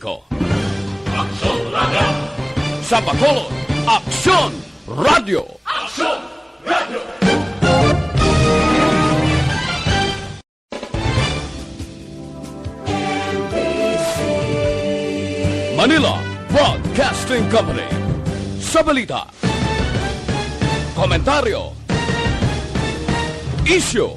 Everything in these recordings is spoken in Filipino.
Politiko. Aksyon Radio! Sa Bacolod, Aksyon Radio! Aksyon Radio! Manila Broadcasting Company. Sa balita, komentaryo, issue,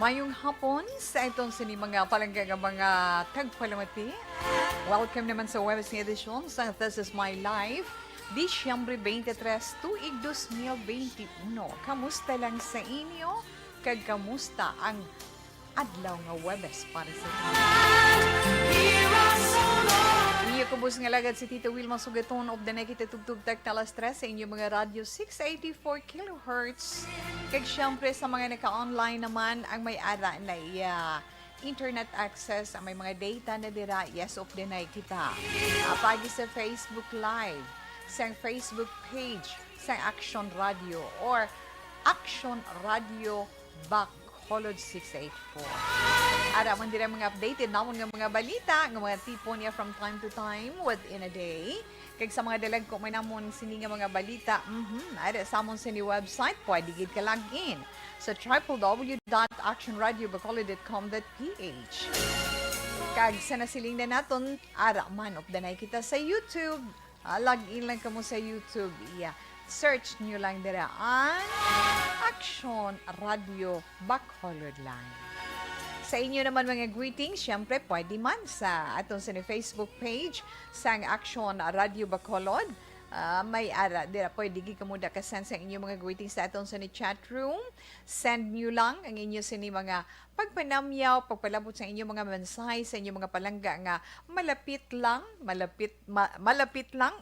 mayong hapon sa itong sini mga palanggang mga tagpalamati. Welcome naman sa Webs edisyon sa This Is My Life, Disyembre 23, tuig 2021. Kamusta lang sa inyo? Kag kamusta ang adlaw nga Webes para sa inyo? Inyo kubos nga lagad si Tita Wilma Sugaton of the Nakita Tugtugtag talas 3 sa inyo mga radyo 684 kHz. Kag syempre sa mga naka-online naman ang may ara na internet access, ang may mga data na dira, yes of the night kita. Pagi sa Facebook Live, sa Facebook page, sa Action Radio or Action Radio Bacolod 684. Ara man dira mga updated namon nga mga balita, nga mga tipo niya from time to time within a day. Kag sa mga dalag ko may namon sini nga mga balita, ara sa amon sini website, pwede gid ka login sa www.actionradiobacolod.com.ph. Kag sa nasiling na naton, ara man of the night kita sa YouTube. Login lang kamo sa YouTube. Search nyo lang dira ang Action Radio Bacolod Line. Sa inyo naman mga greetings, syempre pwede man sa atong sa Facebook page sa Action Radio Bacolod. May ara dira pwede gi kamo da ka send sa inyo mga greetings sa atong sa ni chat room. Send nyo lang ang inyo sini mga pagpanamyaw, pagpalabot sa inyo mga mensahe sa inyo mga palangga nga malapit lang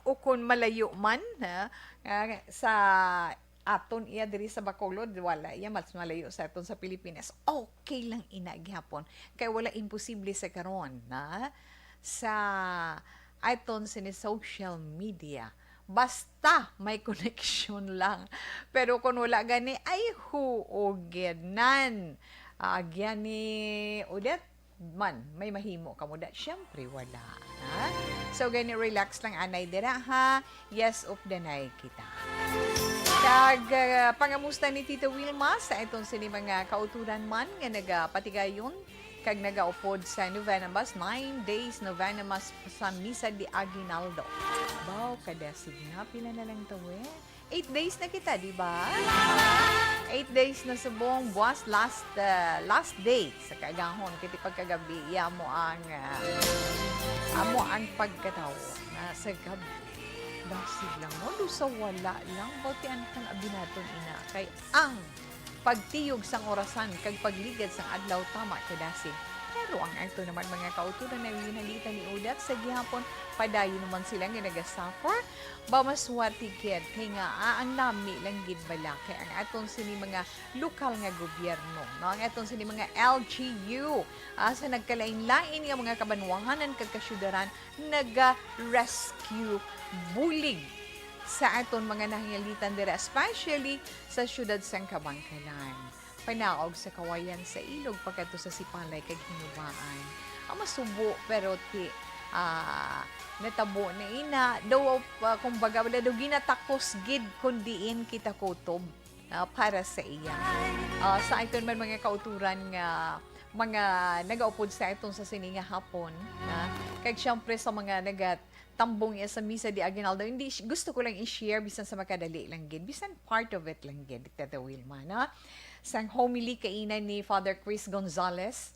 o kung malayo man sa aton iya diri sa Bacolod, wala iya mas malayo sa aton sa Pilipinas. Okay lang ina gihapon kay wala imposible sa karon na sa aton sa social media. Basta may connection lang. Pero kung wala gani, ay huogenan. Gani, udet man, may mahimo ka mo da. Siyempre, wala. Ha? So, gani, relax lang anay dira, ha? Yes, of the night kita. Kag pangamusta ni Tita Wilma sa itong sini mga kauturan man nga nagapatigayon kag nagaupod sa Novena Mas 9 days Novena Mas sa Misa de Aguinaldo. Wow, kada signa pila na lang to 8 days na kita, di ba? 8 days na sa buong buwas, last day sa kagahon kiti pagkagabi amo ang pagkatawo na sa gabi. Dasig lang mo, do sa wala lang, bautian kang abinaton ina. Kay ang pagtiyog sang orasan, kag pagligad sang adlaw tama kadasig. Pero ang ito naman mga kauturan na winalita ni Udat sa gihapon, padayon naman sila nga nagasuffer. Ba maswati kid, kay nga ang nami lang gid bala. Kay ang aton sini mga lokal nga gobyerno, no? Ang aton sini mga LGU, sa nagkalain-lain nga mga kabanwahanan kag kasyudaran, naga-rescue bulig sa aton mga nahingalitan dira, especially sa syudad sang Kabangkalan. Panaog sa kawayan sa ilog pagkato sa Sipalay kag Hinubaan. Ang masubo pero natabo na ina daw kumbaga wala daw ginatakos gid kundiin kita kutob para sa iya. Sa iton man mga kauturan nga mga nagaupod sa itong sa sininga hapon kag syempre sa mga tambong iya sa Misa de Aguinaldo, hindi gusto ko lang i-share bisan sa makadali lang gid, bisan part of it lang gid, Tata Wilma, na sang homily kainan ni Father Chris Gonzales.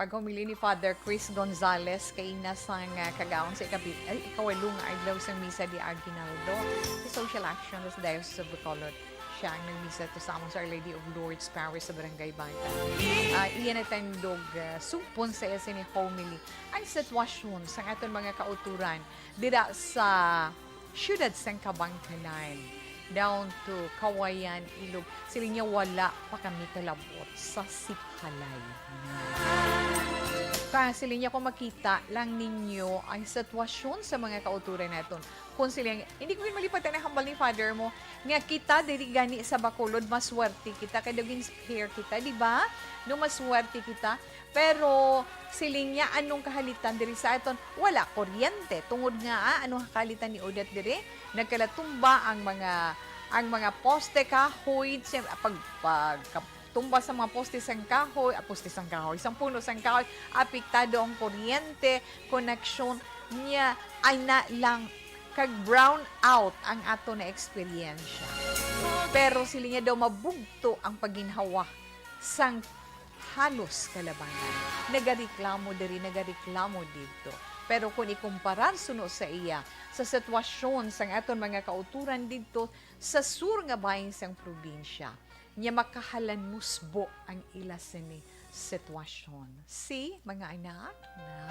Pag homily ni Father Chris Gonzales kainan sang kagaon sa ikawalong adlaw sa Misa de Aguinaldo sa Social Action sa Diocese of Bacolod. Siya ang nagmisa to sa among Our Lady of Lourdes Parish sa Barangay Bata. Iyan na tayong supon sa isa ni homily ang sitwasyon sa aton mga kauturan dira sa syudad sang Kabangkalan. down to Kawayan, Ilog. Sila niya wala pa kami kalabot sa Siphalay. Kaya sila niya kung makita lang ninyo ang sitwasyon sa mga kauturan natin. Kung sila, hindi ko malipatan ang hambal ni father mo, nga kita, diri gani sa Bacolod, maswerte kita, kaya daging hair kita, di ba? No, maswerte kita. Pero siling niya, anong kahalitan diri sa aton? Wala kuryente. Tungod nga, anong kahalitan ni Odette diri? Nagkalatumba ang mga poste kahoy, pag tumba sa mga postes ng kahoy, isang puno ng kahoy, apektado ang kuryente, connection niya, ay na lang kag-brown out ang ato na eksperyensya. Pero sila niya daw mabugto ang paginhawa sang halos kalabanan. Nagareklamo dito. Pero kung ikumparar suno sa iya, sa sitwasyon sang aton mga kauturan dito, sa sur nga bahin sang probinsya, niya makahalan musbo ang ila sini sitwasyon. Si, mga anak, na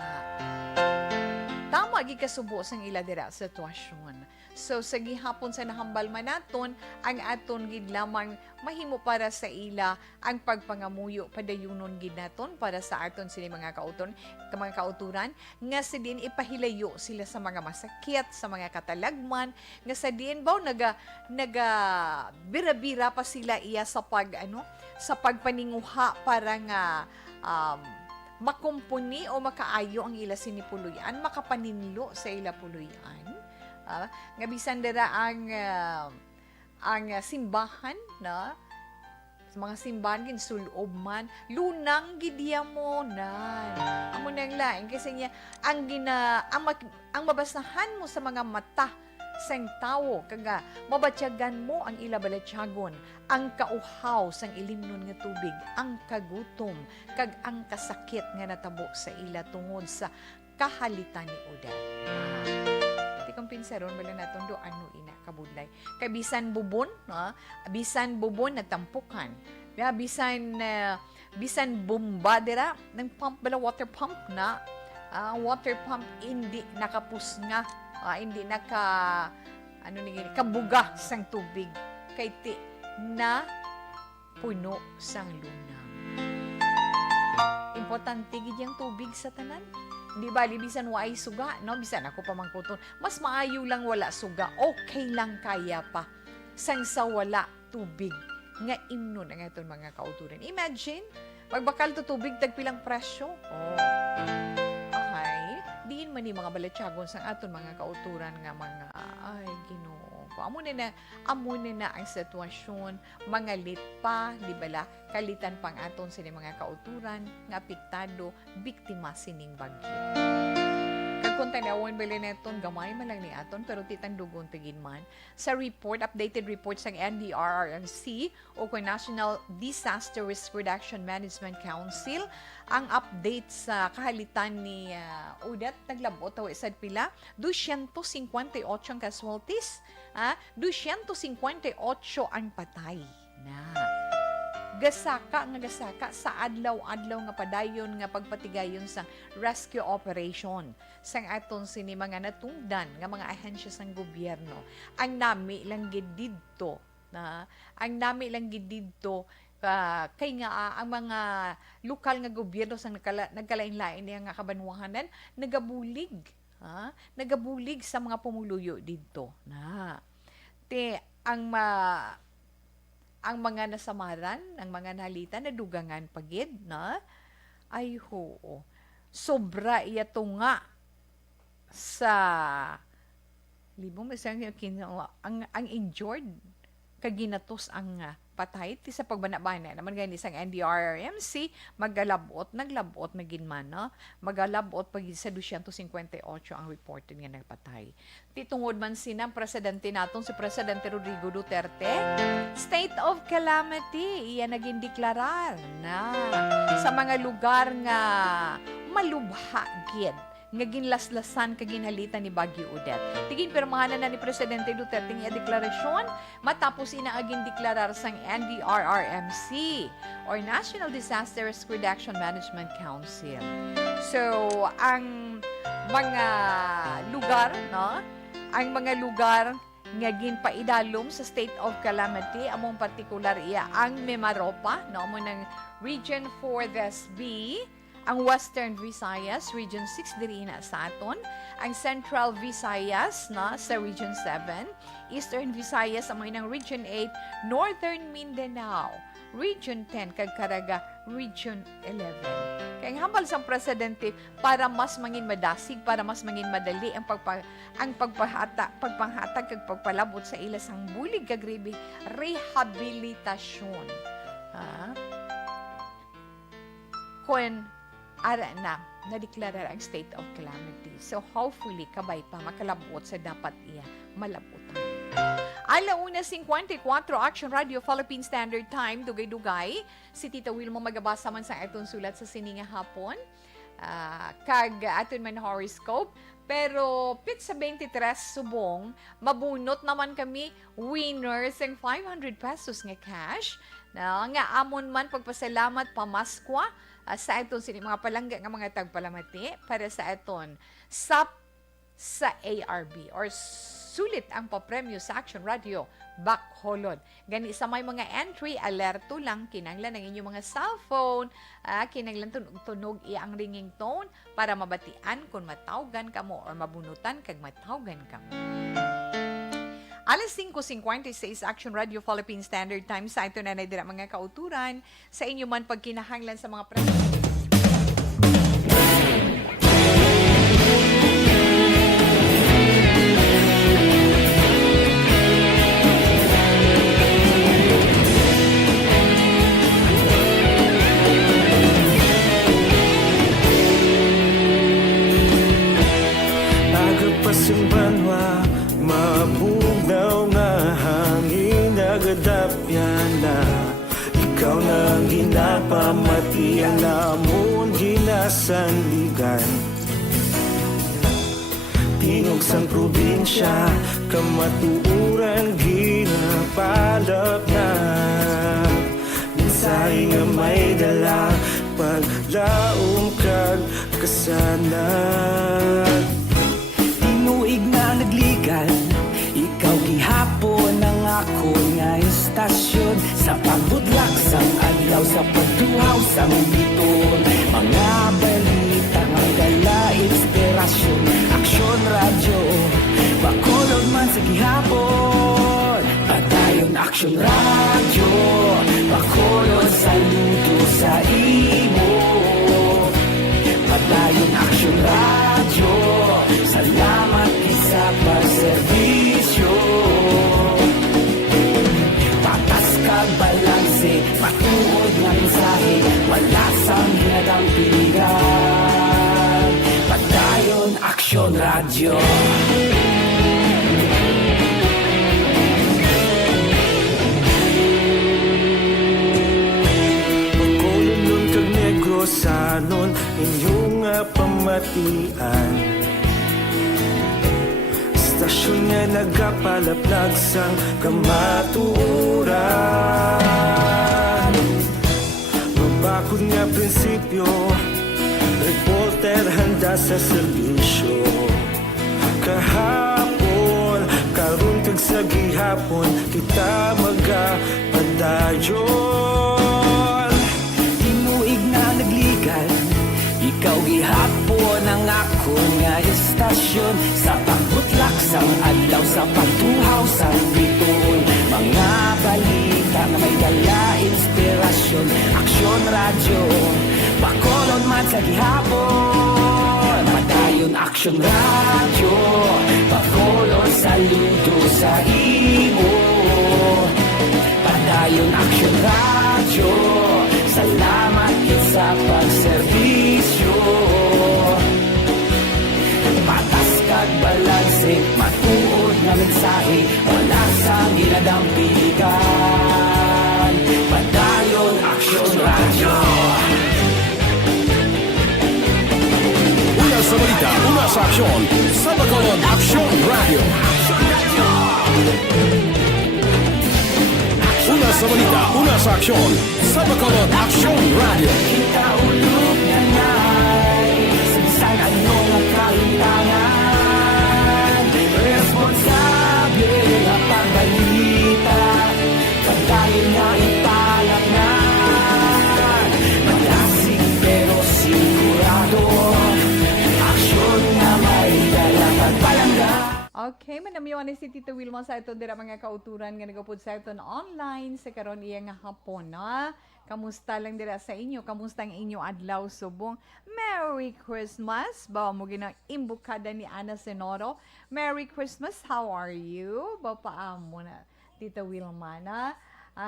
tama gi kasubo sang ila dira sitwasyon. So sa gihapon sa nahambal man naton, ang aton gid lamang mahimo para sa ila ang pagpangamuyo padayunon gid naton para sa aton sini mga kauturan nga sa din ipahilayo sila sa mga masakit, sa mga katalagman, nga sa din baw naga bira-bira pa sila iya sa sa pagpaninguha para nga makumpuni o makaayo ang ila sinipuluyan, makapaninlo sa ila puluyan. Nga bisan dira ang simbahan na sa mga simbahan gin sulob man lunang gidya mo na amo nang lain kasi niya ang mabasahan mo sa mga mata sang tawo kaga mabatyagan mo ang ila balatyagon, ang kauhaw sang ilimnon nga tubig, ang kagutom kag ang kasakit nga natabo sa ila tungod sa kahalitan ni Odette. Kung pinsaron wala naton do ano ina kabudlay kay bisan bubon nagtampukan bisan bomba dira ng pump bala water pump na water pump hindi nakapus nga hindi kabuga sang tubig kay ti na puno sang lunang. Importante gid yang tubig sa tanan. Di ba, bisan waay suga, no? Bisan ako pamangkuton. Mas maayo lang wala suga. Okay lang kaya pa. Sang sa wala tubig. Nga imnon ang itong mga kauturan. Imagine, magbakal to tubig, tagpilang presyo. Oh. Okay. Diin man yung mga balatyagon sang aton mga kauturan nga mga, ay, Ginoo. Amo na ang sitwasyon, mga litpa, di bala, kalitan pang aton sini mga kauturan, nga apektado, biktima sining bagyo. Kung tanawon bala neton, gamay man lang ni aton, pero titandugon tigin man. Sa report, updated report sa NDRRMC o National Disaster Risk Reduction Management Council, ang update sa kahalitan ni Odette, naglabot tawa isad pila, 258 ang casualties, 258 ang patay na. Gasaka sa adlaw-adlaw nga padayon nga pagpatigayon sa rescue operation sang aton sini mga natungdan nga mga ahensya sang gobyerno. Ang nami lang gid didto kay nga ang mga lokal nga gobyerno sang nagkalain-lain nga kabanwahanan nagabulig sa mga pumuluyo didto na ang mga nasamaran, ang mga nalitan na dugangan pagid na ay hoo. Sobra iya tunga sa libong ang injured kaginatos ang patay ti sa pagbana-bana naman gani sang NDRRMC naglabot na ginman no magalabot pag sa 258 ang reported nga nagpatay ti tungod man sinang presidente naton si Presidente Rodrigo Duterte state of calamity iya naging deklarar na sa mga lugar nga malubha gid nga ginlaslasan kaginhalitan ni Bagyo Odette. Tigin pirmahanan na ni Presidente Duterte nga deklarasyon matapos inaaging deklarar sang NDRRMC or National Disaster Risk Reduction Management Council. So, ang mga lugar, no? Ang mga lugar nga ginpaidalom sa state of calamity among partikular iya ang Mimaropa no mo ng Region 4 DSB, ang Western Visayas Region 6 diri na sa aton, ang Central Visayas na sa Region 7, Eastern Visayas amo ng Region 8, Northern Mindanao Region 10 kag Caraga Region 11. Kaya hambal sang presidente para mas mangin madasig, para mas mangin madali ang pagpanghatag kag pagpalabot sa ila sang bulig kag rehabilitasyon. Ha? Kung ara na nadeklara ang state of calamity. So hopefully kabay pa makalabot sa dapat iya malabutan. Alauna 54 Action Radio Philippine Standard Time, dugay-dugay. Si Tita Wilma magabasa man sa atong sulat sa sininga hapon. Kag aton man horoscope. Pero pit sa 23 subong, mabunot naman kami winners ng 500 pesos nga cash. Na nga amon man pagpasalamat pamaskwa sa aton sini mga palangga nga mga tagpalamati para sa aton sa ARB or sulit ang papremyo sa Action Radio Bacolod. Gani sa may mga entry, alerto lang, kinanglan ng inyong mga cellphone, kinanglan tunog ang ringing tone para mabatian kung matawgan ka mo or mabunutan kag matawgan ka mo. Alas 5:56 Action Radio Philippine Standard Time sa ito na nadira mga kauturan sa inyo man pagkinahanglan sa mga pamatian namon ginasandigan tingog sang probinsya kamatuuran ginapalap na minsay nga may dala paglaom kag kasanan tinuig na nagligan ikaw gihapon ang ako nga istasyon sa pagbutlak sang adlaw sa pagduhaw sang bituon mga balita nga kaya inspirasyon Action Radio Bacolod man sa gihapon padayon Action Radio Bacolod saludo sa imo padayon Action Radio salamat sa pagserbisyo kag balanse, matuod na mensahe, wala sang ginadampingan. Padayon Action Radio. Bacolod nun kag Negrosanon, inyong nga pamatian. Istasyon nga nagapalaplag sang kamaturan Babakod nga prinsipyo reporter handa sa serbisyo kahapon karong tig sa gihapon kita magapadayon tinuig na nagligan ikaw gihapon ang ako nga istasyon sa pagbutlak sang adlaw sa pagtuhaw sang bituon mga balita magdala inspirasyon Action Radio Bacolod man sa gihapon padayon Action Radio Bacolod saludo sa imo padayon Action Radio Okay, manamyo ni si Tito Wilma sa ito dira mga kauturan nga nagapod sa ito online sa karon iya nga hapon, na. Kamusta lang dira sa inyo? Kamusta ang inyo adlaw subong? Merry Christmas! Ba mo ginang imbukada ni Ana Senoro. Merry Christmas, how are you? Ba paamo na Tito Wilma na.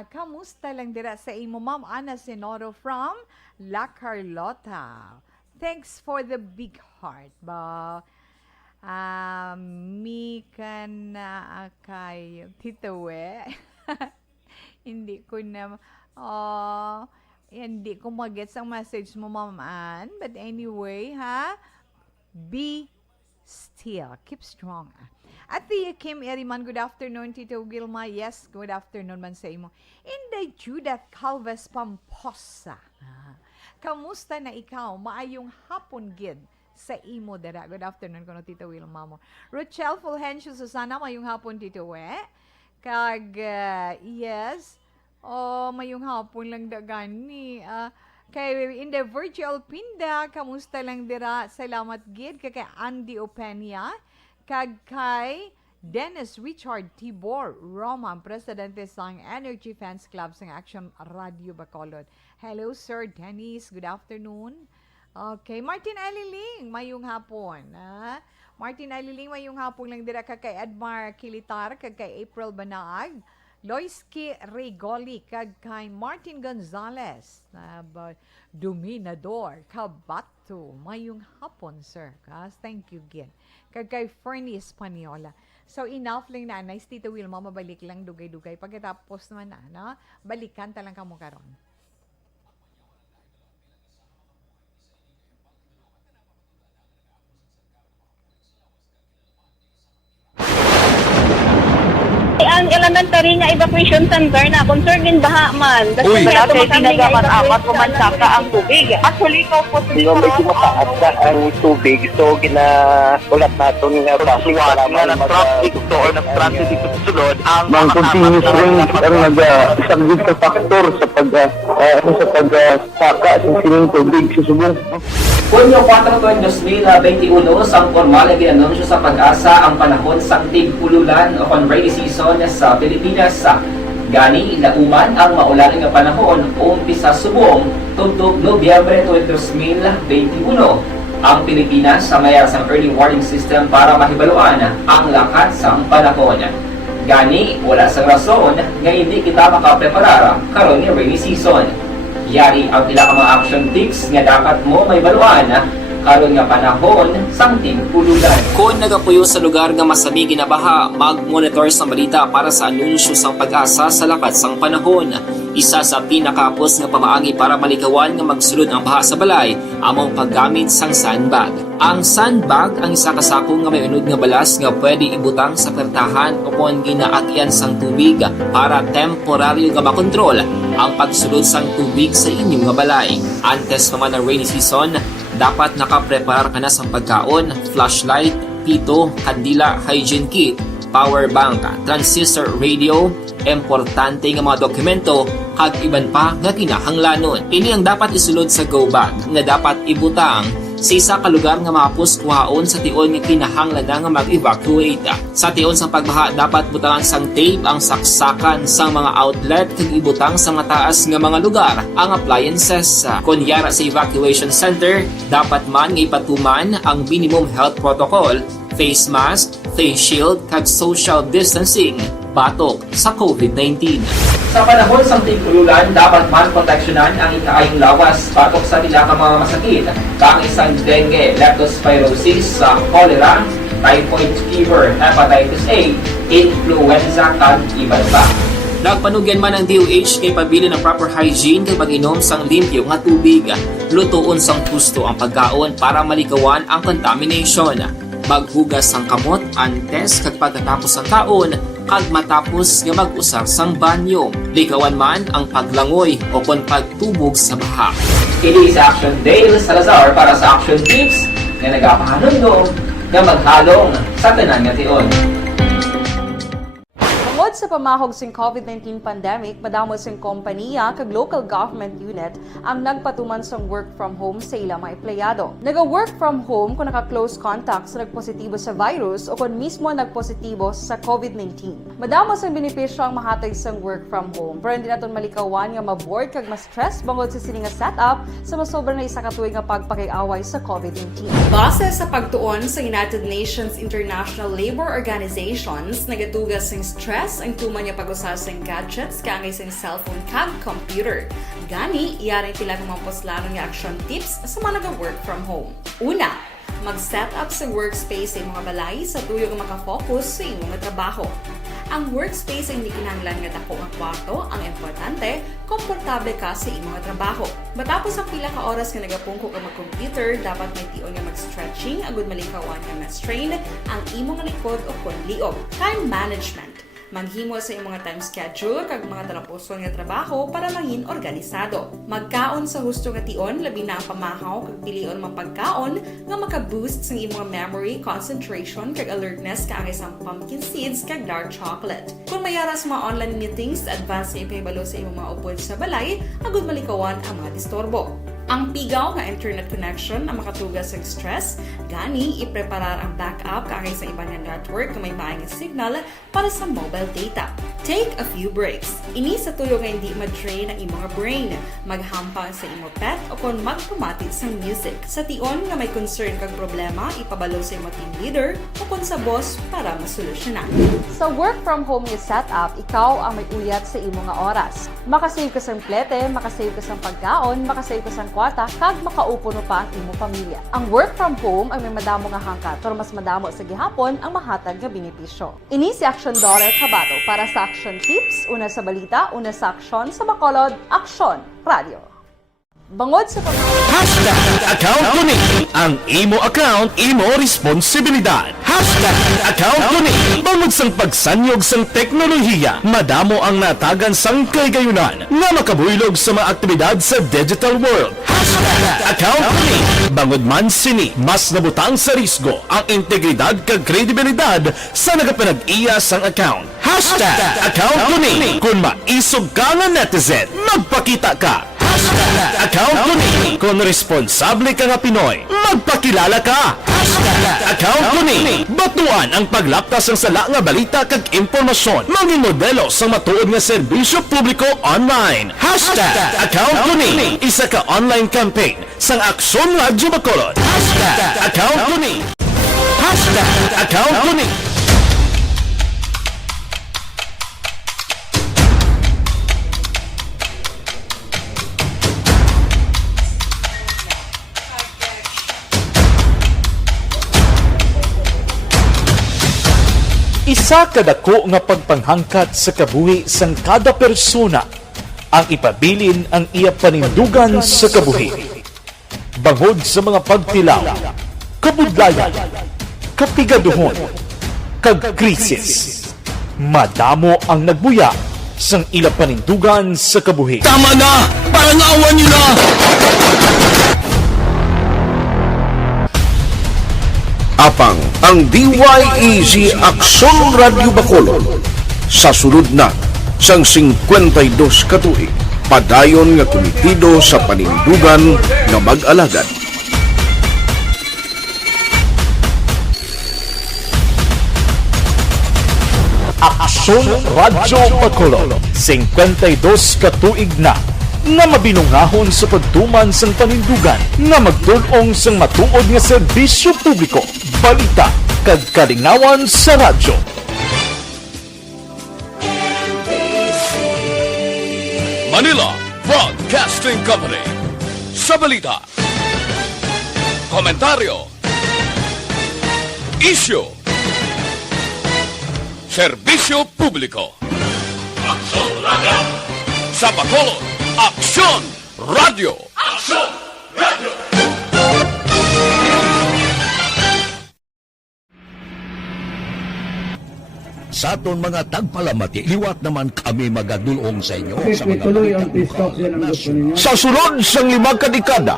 Kamusta lang dira sa imo Ma'am Ana Senoro from La Carlota. Thanks for the big heart. Ba Mika na kay Tito We. Hindi ko na hindi ko mag-gets ang message mo, Ma'am Ann. But anyway, be still. Keep strong. At the Kim Eriman, good afternoon, Tito Gilma. Yes, good afternoon man sa imo. Inday Judith Calves Pamposa. Kamusta na ikaw? Maayong hapon gid sa imo dara. Good afternoon ko no Tito Wilma mo. Rochelle Fulgencio Susana, mayong hapon Tito We. Kag yes. Mayong hapon lang dagani. Kay in the virtual pinda, kamusta lang dira? Salamat gid kay Andy Openia. Kag kay Dennis Richard Tibor Roma, presidente sang Energy Fans Club sang Action Radio Bacolod. Hello Sir Dennis, good afternoon. Okay, Martin Aliling, mayong hapon. Martin Aliling, mayong hapon lang dira kay Edmar Kilitar, kay April Banaag, Loisky Regoli, kay Martin Gonzales, Dominador, Kabato, mayong hapon, sir. Thank you again. Kay Fernie Espaniola. So, enough lang na, nice Tito Wilma, mabalik lang dugay-dugay. Pagkatapos naman na, balikan talang kamo karon. Ang elementary nga evacuation center na concerned din baha man. Uy. Kaya ginagamat-amat kumansaka ang tubig. Actually, ikaw po Hindi medyo mataas na ang tubig. So, ulat nato nga pasiwala nga ng traffic to or ng traffic dito sa sulod. Ang continuous rain ang isang good sa factor sa pagsaka sa sining tubig sa subong. Hunyo 4, 2021, sang formal na ginanunsyo sa Pag-asa ang panahon sa tig-ululan o rainy season sa Pilipinas. Gani, lauman ang maulaling nga panahon umpisa subong tugtog Nobyembre 2021. Ang Pilipinas sa mayroon sa early warning system para mahibaluan ang lakat sa panahon. Gani, wala sang rason nga hindi kita makapreparar karon nga rainy season. Yari ang pila ka mga action tips nga dapat mo may baluan karon nga panahon sang tig-ululan. Kung nagapuyo sa lugar nga masabi ginabaha, mag-monitor sa balita para sa anunsyo sang Pag-asa sa lakat sang panahon. Isa sa pinakapos nga pamaagi para malikawan nga magsulod ang baha sa balay, among paggamit sang sandbag. Ang sandbag ang isa kasako nga may unod nga balas nga pwede ibutang sa pertahan upon ginaagyan sang tubig para temporaryo nga makontrol ang pagsulod sang tubig sa inyong nga balay. Antes naman ang rainy season, dapat nakapreparar ka na sa pagkaon, flashlight, pito, kandila, hygiene kit, power bank, transistor radio, importante nga mga dokumento, kag iban pa nga kinahanglanon. Ini ang dapat isulod sa go bag na dapat ibutang sa isa ka lugar nga mapus kuhaon sa tion nga kinahanglan nga mag-evacuate. Sa tion sa pagbaha, dapat butangan sang tape ang saksakan sa mga outlet kag ibutang sa mataas nga mga lugar ang appliances. Kunyara sa evacuation center, dapat man nga ipatuman ang minimum health protocol, face mask, face shield kag social distancing batok sa COVID-19. Sa panahon sa tig-ululan, dapat man proteksyonan ang ikaayong lawas batok sa pila ka mga masakit, kaisang dengue, leptospirosis, cholera, typhoid fever, hepatitis A, influenza, kag iban pa. Nagpanugyan man ang DOH kay pabili ng proper hygiene kay pag-inom sang limpyo nga tubig. Lutuon sang gusto ang pagkaon para malikawan ang contamination. Maghugas sang kamot antes kag pagkatapos ang kaon kag matapos nga mag-usar sang banyo. Likawan man ang paglangoy o kon pagtubog sa baha. Kini sa Action Dale Salazar para sa Action Tips nga nagapahanungdong nga maghalong sa tanan nga tion. Tungod sa pamahog sing COVID-19 pandemic, madamo sing kompanya kag local government unit ang nagpatuman sang work from home sa ilang mga empleyado. Naga-work from home kung naka-close contact sa nagpositibo sa virus o kung mismo nagpositibo sa COVID-19. Madamo sang benepisyo ang mahatag sang work from home, pero hindi naton malikawan nga ma-bored kag ma-stress bangod sa sini nga setup sa masobra na isa ka tuig nga pagpakiaway sa COVID-19. Base sa pagtuon sa United Nations International Labour Organizations, nagatugas sing stress ang tuman niya pag-usar sing gadgets kangay sing cellphone kag computer. Gani, iyaring pila ng mga poslano nga action tips sa mga nag-work from home. Una, mag-set up sa workspace sa mga balay sa tuyo nga makafocus sa inyong trabaho. Ang workspace ay hindi kinahanglan nga dako ang kwarto, ang importante, komportable ka sa imong trabaho. Matapos ang pila ka oras nga nagapungko ka mag-computer, dapat may tion nga mag-stretching agud malikawan nga ma-strain ang imong likod o konliog. Time management. Maghimo sa imong time schedule kag mga talapuson nga trabaho para maging organisado. Magkaon sa husto nga tion, labi na ang pamahaw kag pilion mang pagkaon nga maka-boost sa imong memory, concentration kag alertness kaangay sang pumpkin seeds kag dark chocolate. Kung mayaras mga online meetings, advance nga ipahibalo sa imong mga upod sa balay, agud malikawan ang mga disturbo. Ang pigaw nga internet connection ang makatugas sa stress, gani ipreparar ang backup kaangay sa ibang nga network na may maayong signal para sa mobile data. Take a few breaks. Ini sa tuyo nga hindi ma-drain ang imong brain, maghampang sa imong pet o kung magpumatid sa music. Sa tion nga may concern kag problema, ipabalo sa imong team leader o kung sa boss para masolusyonan. Sa work from home nga setup, ikaw ang may uyat sa imong nga oras. Makasave ka sa plete, makasave ka sa pagkaon, makasave ka sa kwarta, kag makaupo no pa ang imong pamilya. Ang work from home ay may madamo nga hangkat, pero mas madamo sa gihapon ang mahatag nga benepisyo. Ini si Action Dollar Kabato para sa Action Tips, una sa balita, una sa aksyon, sa Bacolod, Action Radio. Bangod sa Account ko ni. Ang imo account, imo responsibilidad. Account ko ni. Bangod sang pagsanyog sang teknolohiya, madamo ang natagan sang kaygayunan nga makabuylog sa mga aktibidad sa digital world. Account ko ni. Bangod man sini, mas nabutang sa risgo ang integridad kag kredibilidad sa nagapanag-iya sang account. Account ko ni. Kung maisog ka nga netizen, magpakita ka. Account ko ni. Kung responsable ka nga Pinoy, magpakilala ka. Account ko ni. Batuan ang paglaptas ng sala nga balita kag impormasyon. Manging modelo sa matuod nga serbisyo publiko online. Account ko ni. Isa ka online campaign sang Aksyon Radyo Bacolod. Account ko ni. Account ko ni. Isa kadako nga pagpanghangkat sa kabuhi sang kada persona ang ipabilin ang iya panindugan sa kabuhi. Bangod sa mga pagtilaw, kabudlayan, kapigaduhon, kag krisis. Madamo ang nagbuya sang ila panindugan sa kabuhi. Tama na! Parang awan niyo na! Apang ang DYEZ Aksyon Radio Bacolod sa sulod na sang 52 katuig padayon nga kumitido sa panindugan nga mag-alagad. Aksyon Radio Bacolod 52 katuig na nga mabinungahon sa pagtuman sang panindugan nga magtulong sang matuod nga serbisyo publiko, balita kag kalingawan sa radyo. Manila Broadcasting Company. Sa balita, komentaryo, issue, serbisyo publiko. Aksyon Radio. Sa Bacolod, Aksyon Radio. Aksyon Radio. Sa aton mga tagpalamati, liwat naman kami magadulong sa inyo sa mga tuloy ang peace talk yan ang gusto ninyo. Sa sulod sang 5 kadekada,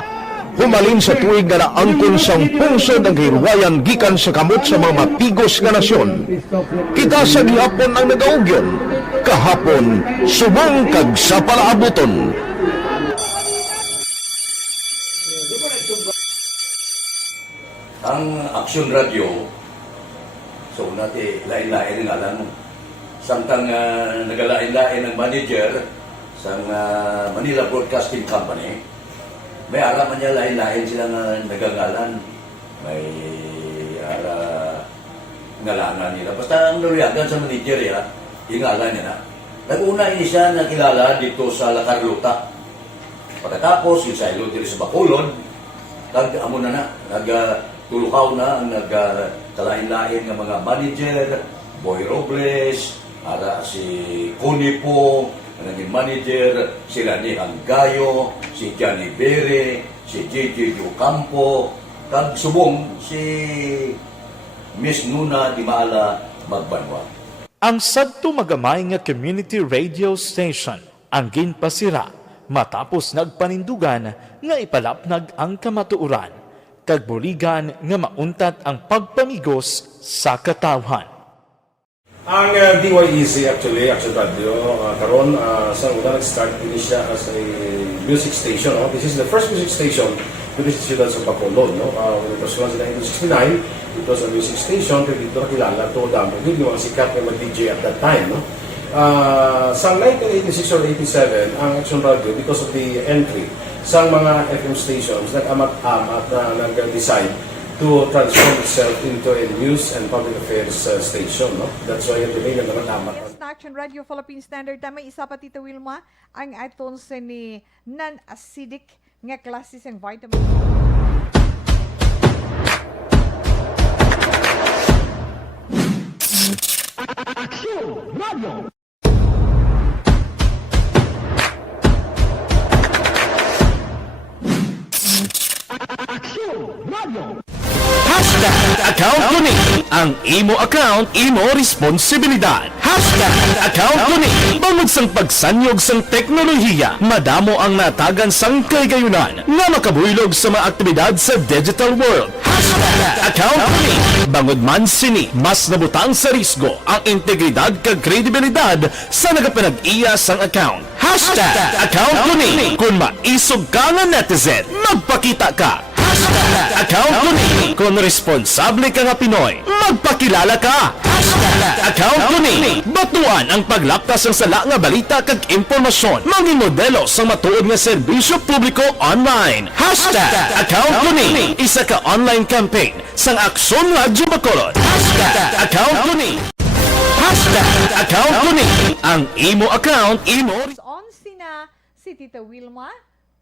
Humalin sa tuig nga naangkon sang pungsod ang hirwayan gikan sa kamot sa mga mapigos nga nasyon. Kita sa gihapon ang nagaugyon, kahapon subong kag sa palaabuton. Ang Action Radio, so natin lain-lain ang alam mo. Samtang nagalain-lain ang manager sa Manila Broadcasting Company, may araman niya lain-lain silang nagangalan. May ngalanan nila. Basta ang naluyagan sa manager, ingalan niya. Nag-una siya na kilala dito sa La Carlota. Pagkatapos, yung sa ilo dito sa Bacolod, amo na nagtulukaw na ang nagkalain-lain ng mga manager, Boy Robles, si Cunipo, ang naging manager, sila ni Hanggayo, si Johnny Bere, si J.J. Ocampo, kag subong si Miss Nuna Di Maala Magbanwa. Ang sadto magamay nga community radio station ang ginpasira matapos nagpanindugan nga ipalapnag ang kamatuoran kag buligan nga mauntat ang pagpamigos sa katawhan. Ang DYEZ actually, Action Radio, karon sa una nag-start din siya as a music station. No? This is the first music station dito sa siyudad sa Bacolod. No? When it was launched in 1969, it was a music station. Pero dito nakilala to damo. Yun yung mga sikat na mga DJ at that time. No? Sa 1986 or 87, ang Action Radio, because of the entry sa mga FM stations, nag-amat-amat na nag-decide to transform itself into a news and public affairs station. No? That's why it remained nag-amat-amat. Sa Action Radio Philippine Standard Time, may isa pa, Tita Wilma, ang aton sa ni non-acidic nga klase ng vitamin. Action Radio! Hashtag account ko ni. Ang imo account, imo responsibilidad. Hashtag account ko ni. Bangod sang pagsanyog sang teknolohiya, madamo ang natagan sang kaygayunan nga makabuylog sa mga aktibidad sa digital world. Hashtag account ko ni. Bangod man sini, mas nabutang sa risgo ang integridad kag kredibilidad sa nagapanag-iya sang account. Hashtag account ko ni. Kung maisog ka nga netizen, magpakita ka. Hashtag account ko ni. Kung responsable ka nga Pinoy, magpakilala ka. Hashtag account ko ni. Batuan ang paglaptas ng sala nga balita kag impormasyon. Maging modelo sa matuod nga serbisyo publiko online. Hashtag account ko ni. Isa ka online campaign sang Aksyon Radyo Bacolod. Hashtag account ko ni. Hashtag account ko ni. Ang imo account, imo. On sina si Tita Wilma,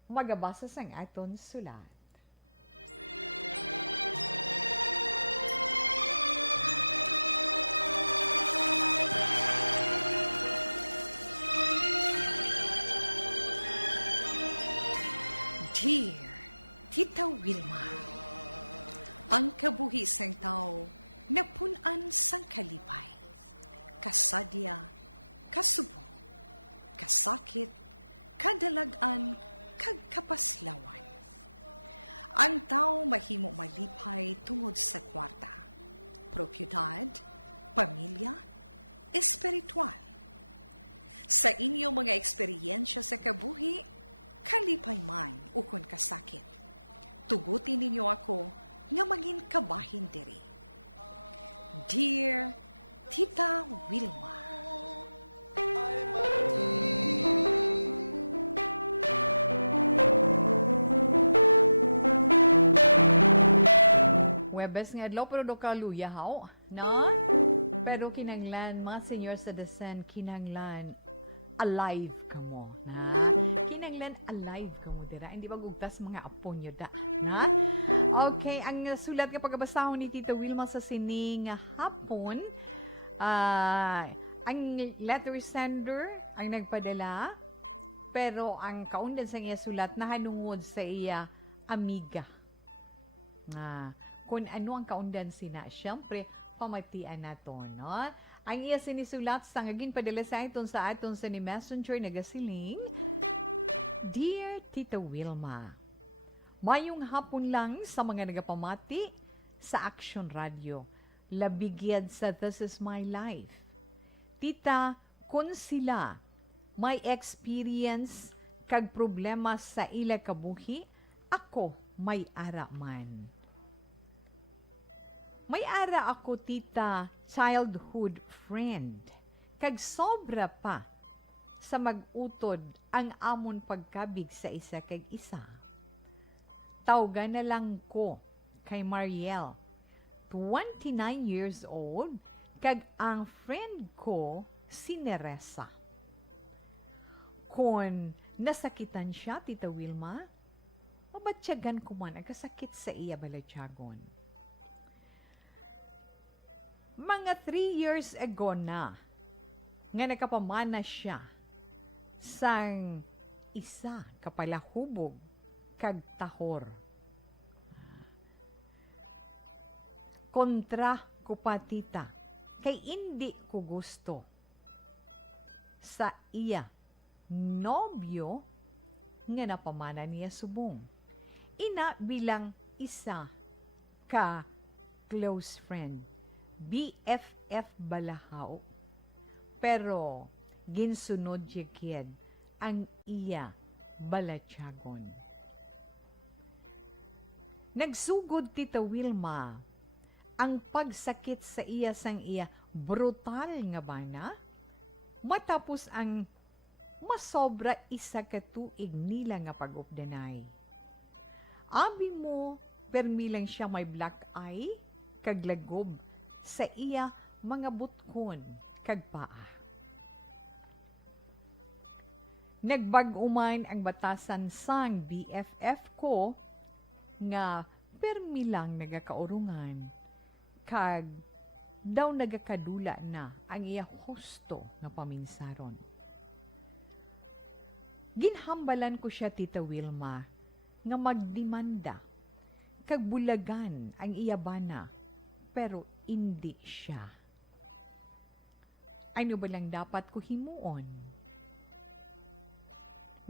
magabasa sang aton sulat. Dear Tita Wilma, ang kabuhi sang tao napunan sang kalipay, kasadya, kasubo, kasakit, kadalagan, kag kapaslawan. Ang tao mahimo malipay tungod sa kwarta, propiedad, pamilya, espiritual. Sa inyo mga eksperyensya sa kabuhi, kalipay man ukon kasakit. Tugutin ninyo ako nga maging kabahin diri. Dear Tita Wilma. Webes nga adlaw pero do ka luyahaw, no? Pero kinanglan mga senior citizen kinanglan alive ka mo, na? Kinanglan alive ka mo dira. Hindi ba gugtas mga apo nyo da, na? Okay, ang sulat nga pagkabasahon ni Tita Wilma sa sining hapon, ang letter sender ang nagpadala, pero ang kaundan sa iya sulat nahanungod sa iya amiga. Kung ano ang kaundan sina, syempre, pamatian nato, no? Ang iya sinisulat sa ngagin padala sa aton sa ni Messenger nagasiling, Dear Tita Wilma, Mayong hapon lang sa mga nagapamati sa Action Radio. Labigyad sa This Is My Life. Tita, kung sila may experience kag problema sa ila kabuhi, ako may ara man. May ara ako, tita, childhood friend. Kag sobra pa sa mag-utod ang amon pagkabig sa isa kag isa. Tawgan na lang ko kay Mariel, 29 years old, kag ang friend ko si Neresa. Kung nasakitan siya, Tita Wilma, mabatsyagan ko man ang kasakit sa iya balatyagon. Mga 3 years ago na, nga nakapamana siya sang isa kapalahubog kag tahor. Kontra ko pa, tita, kay hindi ko gusto sa iya nobyo nga napamana niya subong. Ina bilang isa ka close friend, BFF balahaw. Pero ginsunod siya kid ang iya balatyagon. Nagsugod, Tita Wilma, ang pagsakit sa iya sang iya brutal nga bana, matapos ang masobra isa ka tuig nila nga pag-updanay. Abi mo, permi lang siya may black eye, kag lagob sa iya mga butkon kag paa. Nagbag-uman ang batasan sang BFF ko nga permi lang nagakaurungan kag daw nagakadula na ang iya husto nga paminsaron. Ginhambalan ko siya, Tita Wilma, nga magdemanda kag bulagan ang iya bana, pero hindi siya. Ano ba lang dapat ko himuon?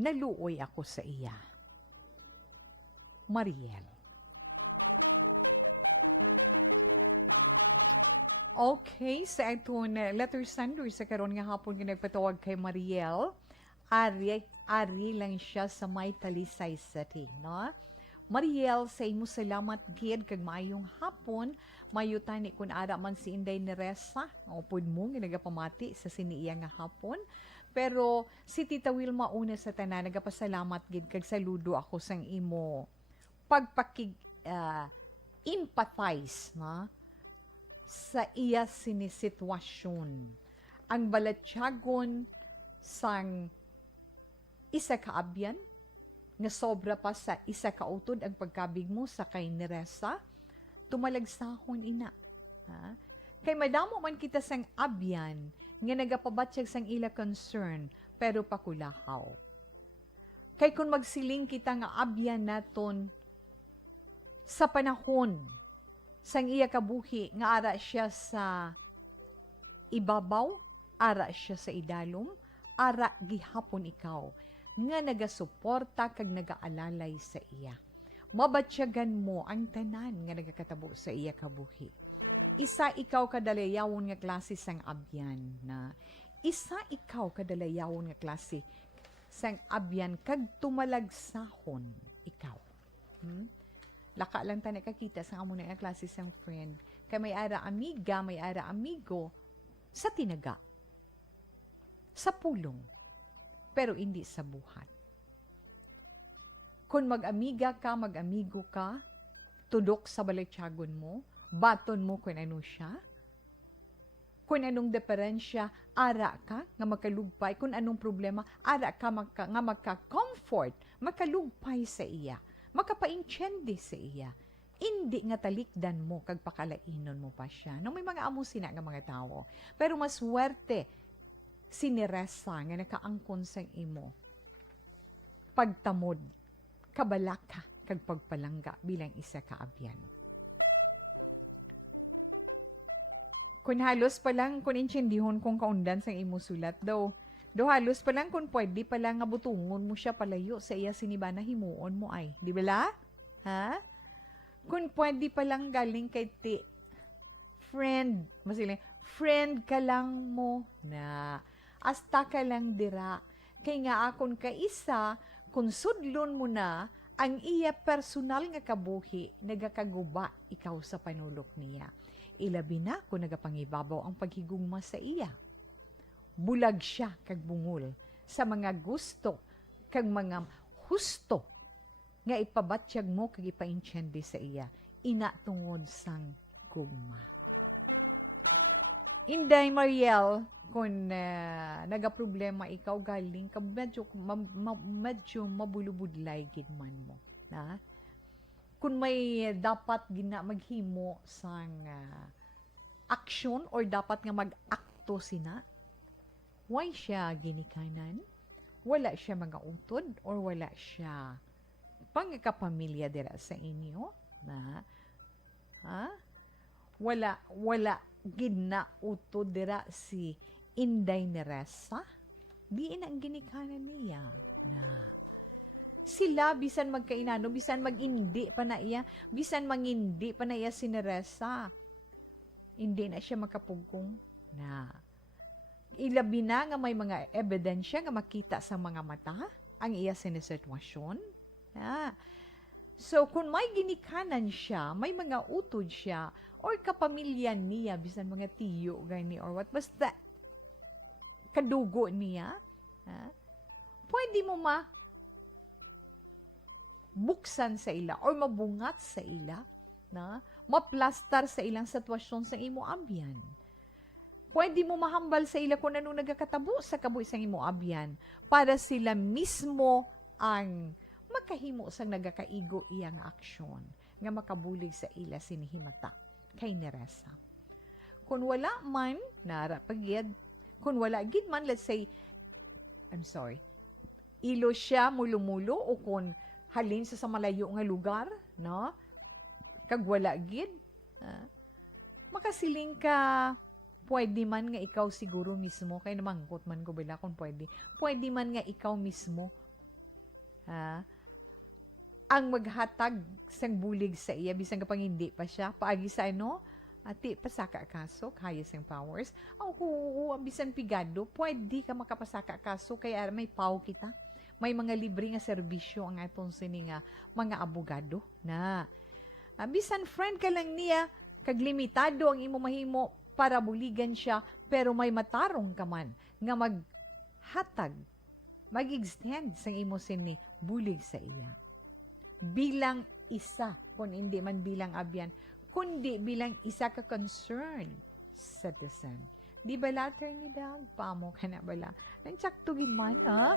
Naluoy ako sa iya. Mariel. Okay, sa itong letter sender sa karon nga hapon nga nagpatawag kay Mariel, ari lang siya sa may Talisay City, no? Mariel, sa imo salamat gid kag maayong hapon. Mayutani kun ara man si Inday Neresa, upod mo nga nagapamati sa siniya nga hapon. Pero si Tita Wilma una sa tanan nagapasalamat gid kag saludo ako sang imo pagpakig empathize na sa iya sinisitwasyon. Ang balatyagon sang isa ka abyan nga sobra pa sa isa ka utod ang pagkabig mo sa kay Neresa, tumalagsahon ina. Ha? Kay madamo man kita sang abyan nga nagapabatsyag sang ila concern pero pakulahaw. Kay kung magsiling kita nga abyan naton sa panahon sang iya kabuhi nga ara siya sa ibabaw, ara siya sa idalom, ara gihapon ikaw nga nagasuporta kag nagaalalay sa iya. Mabatsyagan mo ang tanan nga nagakatabo sa iya kabuhi. Isa ikaw kadalayawon nga klase sang abyan na isa ikaw kadalayawon nga klase sang abyan kag tumalagsahon ikaw. Laka lang ta nakakita sa amo nga klase sang friend kay may ara amiga, may ara amigo sa tinaga, sa pulong, pero hindi sa buhat. Kung mag-amiga ka, mag-amigo ka, tudok sa balatyagon mo, baton mo kung ano siya, kung anong diferensya, ara ka nga makalugpay, kung anong problema, ara ka nga maka-comfort, makalugpay sa iya, makapainchendi sa iya. Hindi nga talikdan mo, kag pakalainon mo pa siya. No, may mga amo sina nga mga tao. Pero mas swerte si Neresa nga nakaangkon sang imo. Pagtamod, kabalaka, kag pagpalangga bilang isa ka abyan. Kung halos pa lang, kung insyendihon kung kaundan sang imo sulat daw, halos pa lang kung pwede pa lang nga butungon mo siya palayo sa iya sinibana himuon mo ay. Di ba la? Ha? Kung pwede pa lang galing kay ti friend, masiling, friend ka lang mo na hasta ka lang dira. Kay nga akon ka isa, kung sudlon mo na, ang iya personal nga kabuhi, nagakaguba ikaw sa panulok niya. Ilabi na kung nagapangibabaw ang paghigugma sa iya. Bulag siya kag bungol sa mga gusto kag mga husto nga ipabatyag mo kag ipaintyende sa iya. Ina tungod sang gugma. Inday Mariel, kung nagaproblema ikaw galing ka medyo mabulubudlay gid man mo. Ha? Kung may dapat gina maghimo sang aksyon or dapat nga mag-akto sina, why siya ginikanan? Wala siya mga utod or wala siya pangkapamilya dira sa inyo? Na, ha? Wala gina utod dira si Inday Neresa? Di ang ginikanan niya. Sila, bisan magkainano, bisan mag-indi pa na iya, bisan mangindi pa na iya si Neresa, hindi na siya makapugkong na. Ilabi na nga may mga ebidensya nga makita sa mga mata ang iya sinisitwasyon. So, kung may ginikanan siya, may mga utod siya, or kapamilya niya, bisan mga tiyo, gani, or what, basta kadugo niya, pwede mo buksan sa ila or mabungat sa ila, na maplastar sa ilang sitwasyon sa imo abyan. Pwede mo mahambal sa ila kung anong nagakatabo sa kabuhi sa imo abyan para sila mismo ang makahimo sa nagakaigo iyang aksyon nga makabulig sa ila sinihimata kay Neresa. Kung wala man, narapagid, kung wala gid man, let's say, ilo siya mulo-mulo o kung halin sa malayo nga lugar, no? Kag wala gid, makasiling ka, pwede man nga ikaw siguro mismo, kaya namangkot man ko bila kung pwede man nga ikaw mismo, ang maghatag sang bulig sa iya, bisan kapag hindi pa siya, paagi sa ati pasaka kaso, kaya sang powers, bisan pigado, pwede ka makapasaka kaso, kaya may pao kita. May mga libre nga serbisyo ang atong sininga mga abogado na. Bisan friend ka lang niya, kag limitado ang imo mahimo para buligan siya, pero may matarong ka man nga maghatag, mag-extend sa imo sini bulig sa iyo. Bilang isa, kung hindi man bilang abyan, kundi bilang isa ka concerned citizen. Di ba lahat yung dag? Pamo ka na bala? Nansak to be man, ha?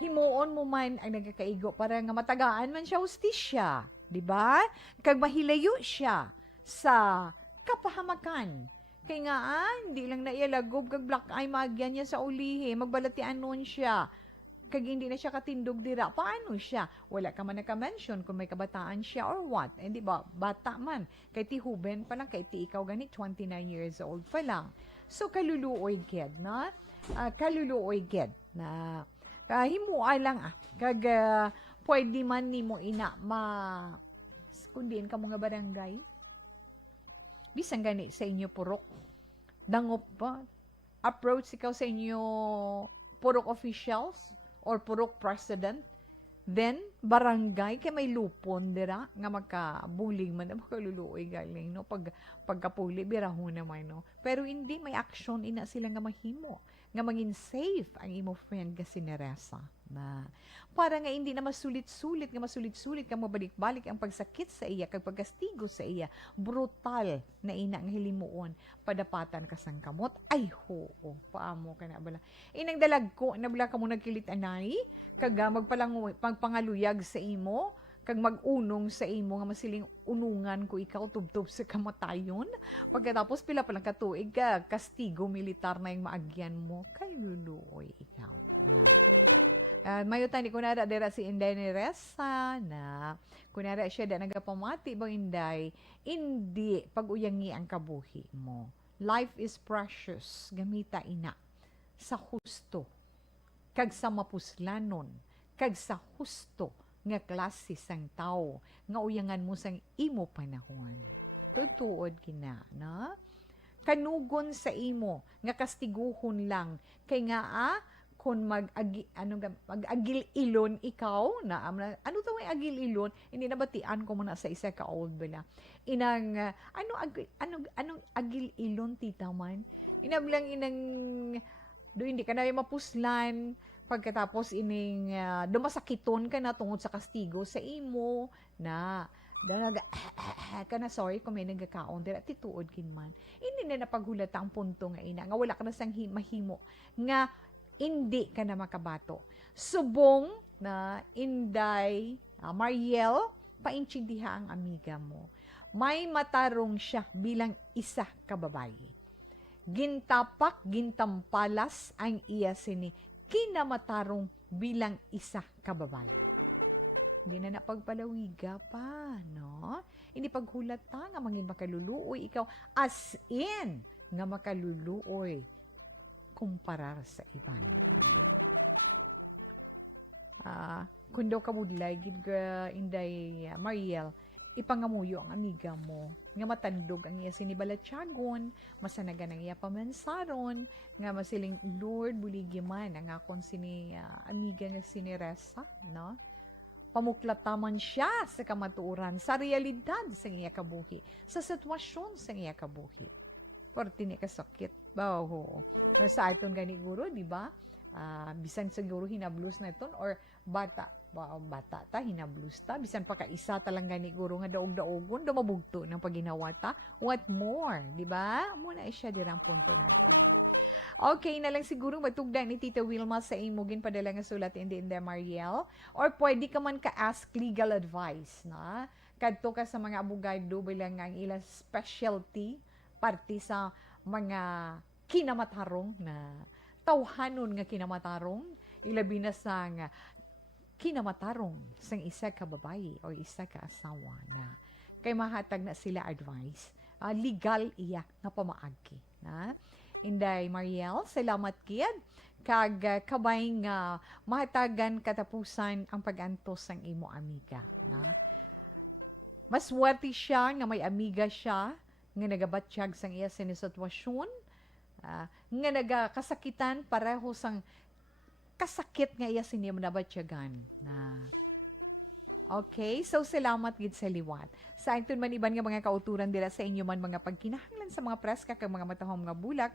Himuon mo man ang nagkakaigo para nga matagaan man siya hustisya. Di ba? Kag mahilayo siya sa kapahamakan. Kaya nga, hindi lang na ialagog kag black eye magyan niya sa ulihi. Magbalatian nun siya. Kag hindi na siya katindog dira, paano siya? Wala ka man naka-mention kung may kabataan siya or what. Eh, di ba? Bata man. Kay ti Huben pa lang, kay ti ikaw ganit, 29 years old pa lang. So, kaluluoy ged, na? Kaluluoy ged, na himuay lang, kag pwede man ni mo ina, kundiin ka mga barangay. Bisang gani sa inyo purok. Dangop pa. Approach ikaw sa inyo purok officials, or purok president, then barangay kay may lupon dira nga magkabuling man ang kaluluoy galing no pagkapuli biraho naman no, pero hindi may action ina sila nga mahimo nga mangin safe ang imo friend nga si Neresa na para nga hindi na masulit-sulit ka mabalik-balik ang pagsakit sa iya kag pagkastigo sa iya, brutal na ina nga hilimuon padapatan ka sang kamot. Ay hoo, paamo ka na bala inang dalag ko nabla ka mo nagkilit anay kag pagpangaluyag sa imo kag mag-unong sa imo nga masiling unungan ko ikaw tubtob sa kamatayon. Pagkatapos pila pa lang katuig ka kastigo militar na yung maagyan mo, kaluluoy ikaw. Mayutan ni kunara dera si Inday Neresa na kunara siya da nagapamati ba Inday, hindi pag-uyangi ang kabuhi mo. Life is precious, gamita ina sa husto kag sa mapuslanon kag sa husto nga klase sang tao nga uyangan mo sang imo panahon. Tutuod kina, na? Kanugon sa imo nga kastiguhon lang kay nga kung mag-agil ilon ikaw na ano to may agil ilon hindi nabatian ko muna sa isa ka old bala inang anong agil ilon tita man inablang inang do hindi ka na mapuslan pagkatapos ining dumasakiton ka na tungod sa kastigo sa imo na kana sorry kung may nagkakaon dira tituod kin man hindi na napaghulata ang punto nga ina nga wala ka na sang mahimo nga hindi ka na makabato. Subong na Inday Mariel, paintindiha ang amiga mo. May matarong siya bilang isa ka babae. Gintapak, gintampalas ang iya sini kinamatarong bilang isa ka babae. May na napagpalawiga pa, no? Hindi paghulata nga mangin makaluluoy ikaw as in nga makaluluoy kumparar sa iba. Kung daw kamudlay, Inday Mariel, ipangamuyo ang amiga mo, nga matandog ang iya sinibalatyagon, masanagan ang iya pamansaron, nga masiling Lord, buligi man, ang akong amiga nga siniresa, no? Pamuklataman siya sa kamatuuran, sa realidad sa iya kabuhi, sa sitwasyon sa iya kabuhi. Porti ni kasakit. Bawo. Sa itong ganiguro, di ba? Bisan siguro hinablus na ito or bata ta hinablus ta bisan pa kaisa talang ganiguro nga daog-daogon dumabugto ng paginawa ta. What more, di ba? Muna siya dirang. Okay na lang siguro matugdan ni Tita Wilma sa imugin padala nga sulat in the Mariel or pwede ka man ka-ask legal advice, na? Kadto ka sa mga abogado bilang ang ilang specialty parte sa mga kinamatarong na tawhanon nga kinamatarong ilabi na sa kinamatarong sang isa ka babae o isa ka asawa na kay mahatag na sila advice legal iya nga pamaagi na Inday Mariel salamat kid kag kabay nga mahatagan katapusan ang pag-antos sang imo amiga. Maswerte siya nga may amiga siya nga nagabatsyag sang iya sinisitwasyon, nga nagakasakitan pareho sang kasakit nga iya sinim nabatsyagan. Okay, so salamat gid sa liwat. Sa aton man iban nga mga kauturan dira sa inyo man mga pagkinahanglan sa mga preska kag mga matahom nga bulak,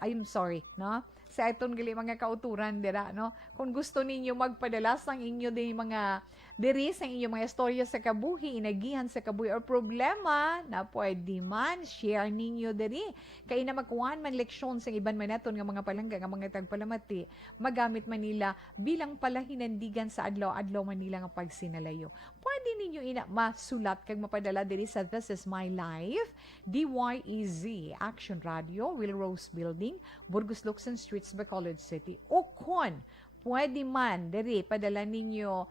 I'm sorry, no? Sa aton gali mga kauturan dira, no? Kung gusto ninyo magpadala sang inyo din mga diri sa inyo mga istorya sa kabuhi, inagihan sa kabuhi or problema na pwede man share ninyo diri. Kay na magkuhan man leksyon sa iban man naton nga mga palangga nga mga tagpalamati, magamit man nila bilang palahinandigan sa adlaw-adlaw man nila nga pagsinalayo. Pwede ninyo ina masulat kag mapadala diri sa This Is My Life, DYEZ Action Radio, Wilrose Building, Burgos Locson Streets, Bacolod City. O kon pwede man diri padala ninyo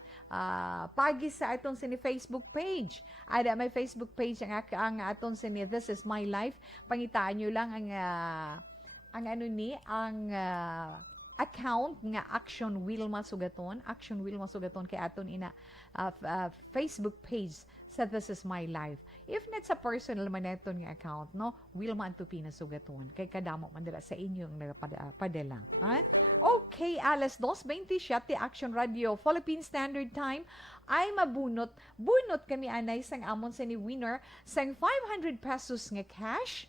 pagi sa aton sa Facebook page. Ada may Facebook page ang aton sa This Is My Life. Pangitaan nyo lang ang account nga Action Wilma Sugaton kay aton ina Facebook page sa This Is My Life. If not sa personal man naton nga account, no, Wilma Antupina Sugaton kay kadamo man dira sa inyong nagapadala. Okay, alas 2:27 Action Radio Philippine Standard Time ay bunot kami anay sang amon sa ni winner sang 500 pesos nga cash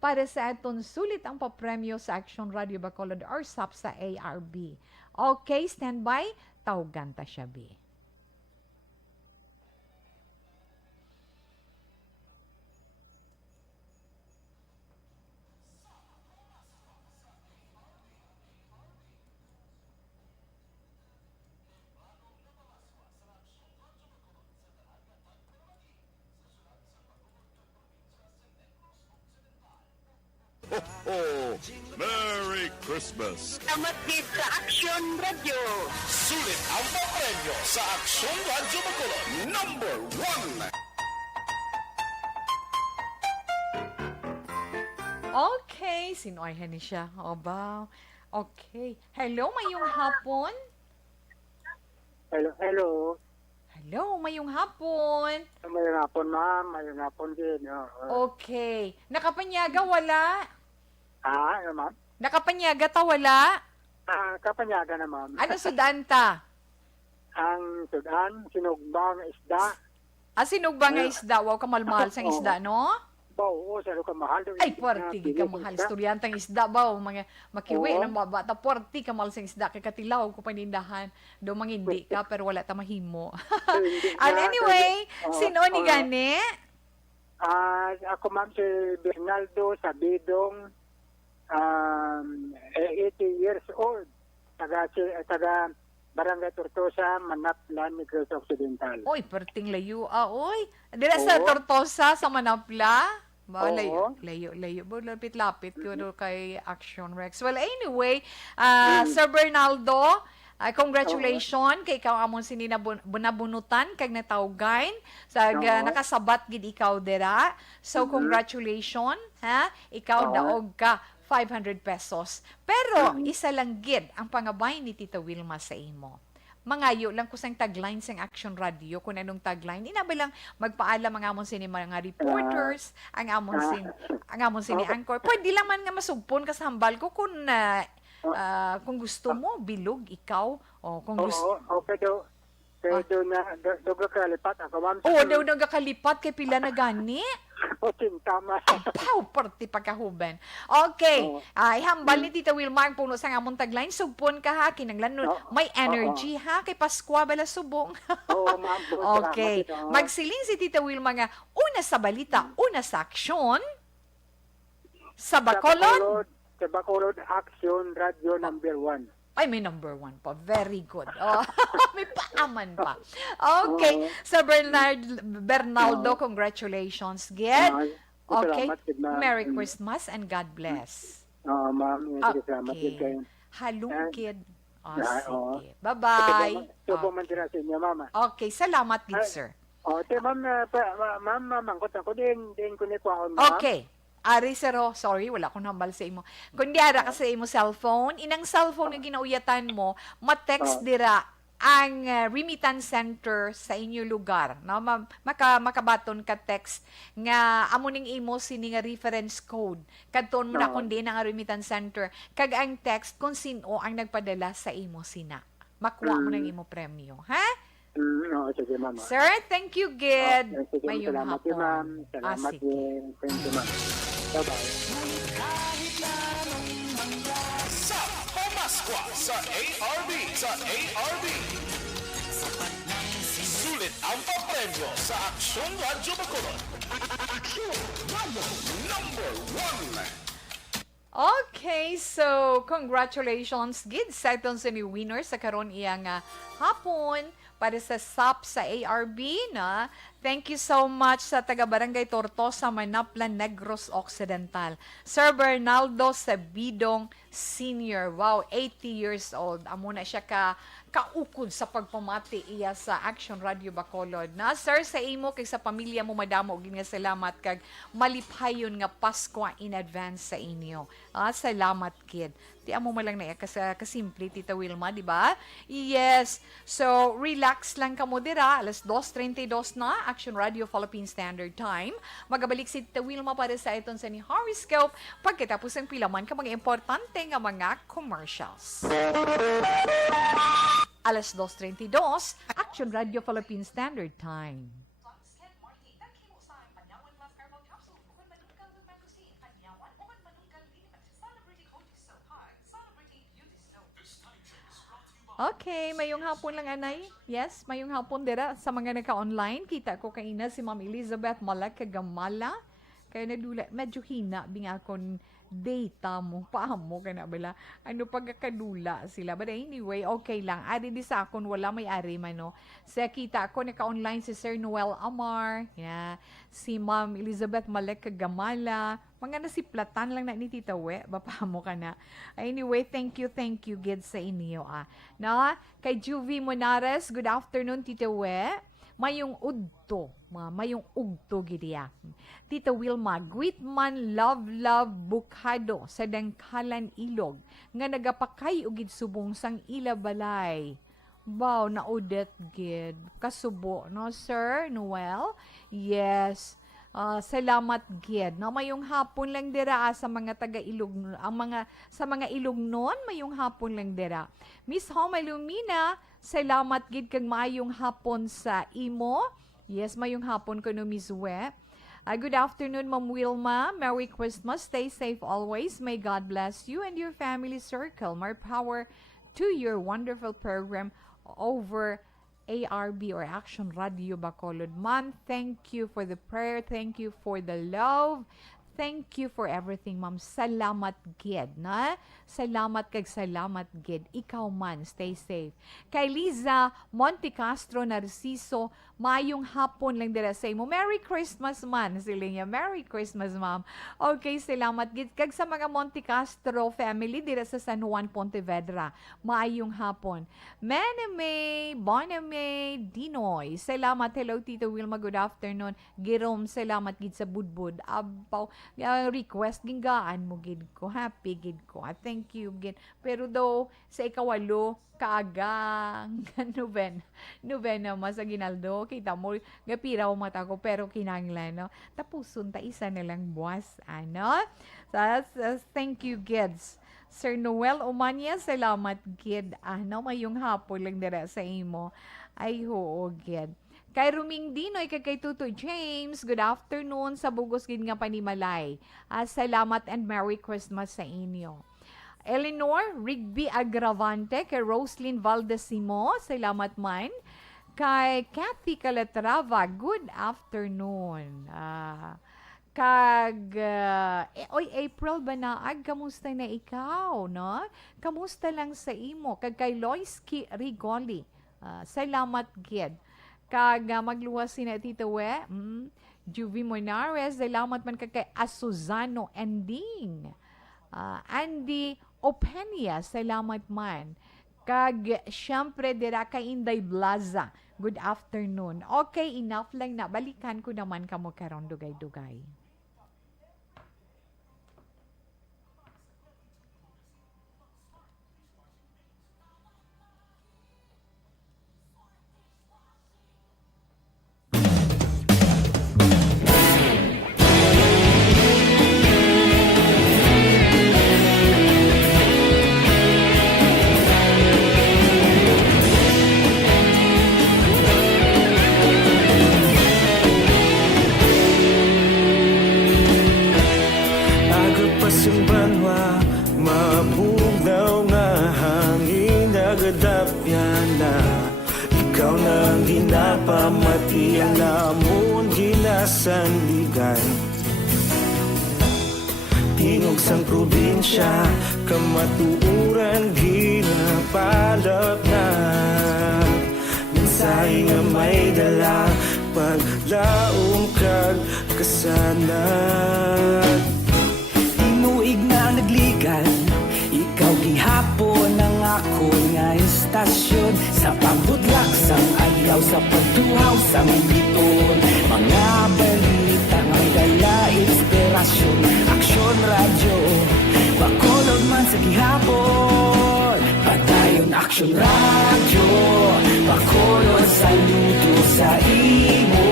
para sa aton sulit ang papremyo sa Action Radio Bacolod or SAP sa ARB. Okay, stand by. Tawgan ta siya, B. Merry Christmas! Salamat din sa Action Radio. Sulit ang papremyo sa Aksyon Radyo Bacolod. Number 1! Okay, sinuayhan ni siya. O ba? Okay. Hello, mayong hapon. Hello, hello. Hello, mayong hapon. Mayroon hapon, ma'am. Mayroon hapon din. Okay. Nakapanyaga wala? Ano, ma'am? Nakapanyaga ta wala? Kapanyaga na, ma'am. Ano sudan ta? Ang sudan, sinugbang isda. Sinugba nga isda, wow kamalmahal sang isda, no? Oo, saro ka mahal. Ay, porti ka mahal. Istoryantang isda ba? Mga makiwi Oo. ng bata. Porti ka mahal sang isda. Kay katilaw ko panindahan. Do mangindi ka, pero wala ta mahimo. And anyway, sino ni gani? Ako, ma'am, si Bernaldo Sabidong, 80 years old. Taga Barangay Tortosa, Manaplan, Negros Occidental. Oy, perting layo. Oy. Dira sa Tortosa, sa Manapla. Ba, Oo. layo. Ba, lapit-lapit ko kay Action Rex. Well, anyway, Sir Bernaldo, congratulations kay ikaw amon sini nabunutan kag natawgain sa nakasabat gid ikaw dira. So congratulations, ha? Ikaw daog ka 500 pesos. Pero isa lang gid ang pangabay ni Tita Wilma sa imo. Mangayo lang ko sang tagline sang Action Radio kung anong tagline. Inabi lang magpaalam ang amon sini mga reporters, ang amon sini anchor. Pwede lang man nga masugpon ka sa hambal ko kung gusto mo bilog ikaw o kung gusto. Okay daw. Pero doon ka kalipat ako, ma'am. Daw nagakalipat kay pila na gani. O, tama. Pow, party pagkahuban. Okay. Ihambal ni Tita Wilma ang puno sa among tagline. Sugpon ka ha, kinanglan may energy ha, kay Paskwa bala subong. Oo, ma'am. Okay. Magsiling si Tita Wilma nga, una sa balita, una sa aksyon, sa Bacolod. Sa Bacolod Action Radio number 1. Ay, may number 1 pa. Very good. May paaman pa. Okay. Sa Bernaldo, congratulations. Good. Okay. Merry Christmas and God bless. Ma'am. Salamat din kayo. Halungkid. Sige. Bye-bye. Subo man din sa inyo, mama. Okay. Salamat din, sir. Ma'am, mangkot ako din ko ni Kuang, ma'am. Okay. Ari sero, sorry, wala akong hambal sa imo. Kundi ara ka sa imo cellphone, inang cellphone nga ginauyatan mo, ma-text dira ang remittance center sa inyo lugar. No? Makabaton ka text nga amuning imo sini nga reference code. Kadton mo na kundi na nga remittance center. Kag ang text kung sino ang nagpadala sa imo sina. Makuha mo ng imo premyo. Ha? Sige, ma'am. Sir, thank you, Gid. Mayong Salamat hapon. ma'am. Salamat Sige. din. Thank you, ma'am. Bye-bye. Sa Pamaskwa sa ARB. Sulit ang papremyo sa Aksyon Radyo Bacolod. Aksyon Radio number 1. Okay, so congratulations gid sa itong semi-winner sa karon iyang hapon para sa SAP sa ARB na. Thank you so much sa taga Barangay Tortosa, Manaplan, Negros Occidental. Sir Bernaldo Sabidong Senior. Wow, 80 years old. Amo na siya kaukod sa pagpamati iya sa Action Radio Bacolod. Na sir, sa imo kay sa pamilya mo madamo gid nga salamat kag maliphayon nga Pasko in advance sa inyo. Salamat kid. Di amo man lang na kasimple Tita Wilma, di ba? Yes. So, relax lang kamo dira. Alas 2:32 na, Action Radio Philippine Standard Time. Magabalik si Tita Wilma para sa iton sa ni Horoscope pagkatapos ang pilaman ka mga importante nga mga commercials. Alas 2:32, Action Radio Philippine Standard Time. Okay, mayong hapon lang anay. Yes, mayong hapon dira sa mga naka-online. Kita ko kaina si Ma'am Elizabeth Malak Kagamala. Kaya nadula, medyo hina binga akong data mo, paamo ka na bala. Ano pagkakadula sila. But anyway, okay lang. Ari di sa akon, wala may ari man, no. Sa kita ako, naka-online si Sir Noel Amar, si Ma'am Elizabeth Malek Kagamala, mga nasiplatan lang na ni Tita We, bapamo ka na. Anyway, thank you, gid sa inyo, No? Kay Juvie Monares, good afternoon, Tita We. Mayong ugto gidiya. Tita Wilma, Guitman Love Bukado sa Dangkalan Ilog nga nagapakay ugid subong sang ila balay. Wow, naudet gid. Kasubo, no, Sir Noel? Yes. Salamat gid. No, mayong hapon lang dira sa mga taga Ilog, sa mga Ilognon, mayong hapon lang dira. Miss Homa Lumina, salamat gid kag maayong hapon sa imo. Yes, mayong hapon ko no Miss We. Good afternoon, Ma'am Wilma. Merry Christmas. Stay safe always. May God bless you and your family circle. More power to your wonderful program over ARB or Action Radio Bacolod. Ma'am, thank you for the prayer. Thank you for the love. Thank you for everything, ma'am. Salamat gid, na? Salamat kag salamat gid. Ikaw man, stay safe. Kay Liza Monte Castro Narciso, mayong hapon lang dira sa imo. Merry Christmas man, sila niya. Merry Christmas, ma'am. Okay, salamat gid. Kag sa mga Monte Castro family dira sa San Juan, Pontevedra, mayong hapon. Meneme, Boname, Dinoy. Salamat. Hello, Tito Wilma. Good afternoon. Girom, salamat gid sa budbud. Abaw, request gingaan mo gid ko, happy gid ko. Thank you gid. Pero daw sa ikawalo kaagang novena mas sa Ginaldo kita mo gapiraw mata ko pero kinanglan no. Tapuson ta isa na lang buwas ano. Thank you kids. Sir Noel Umanya, salamat gid. Ano mayong hapon lang dira sa imo. Ay hoo gid. Kay Ruming Dinoy, kay Tuto James, good afternoon sa Bugos gid nga Panimalay. Salamat and Merry Christmas sa inyo. Eleanor Rigby Agravante, kay Roslyn Valdesimo, salamat man. Kay Kathy Calatrava, good afternoon. Oy, April Banaag, kamusta na ikaw, no? Kamusta lang sa imo? Kag kay Loisky Rigoli, salamat gid. Kag magluwas si na Tito We, Juvie Monares, salamat man kay Asuzano Ending. Andy Openia, salamat man. Kag syempre dira kay Inday Blaza, good afternoon. Okay, enough lang na. Balikan ko naman kamo karon dugay-dugay. Pamati alamon gilasan ligay Tingog sang probinsya kamatuuran ginapalap na Minsay nga may dala paglaom kag kasanat Tinuig na nagligan ikaw gihapon ang ako nga istasyon Sa pagbutlak sang alaw sa pagtuhaw sang bituon Mga balita na kaya inspirasyon Aksyon radyo Bacolod man sa gihapon Padayon aksyon radyo Bacolod sa luto sa imo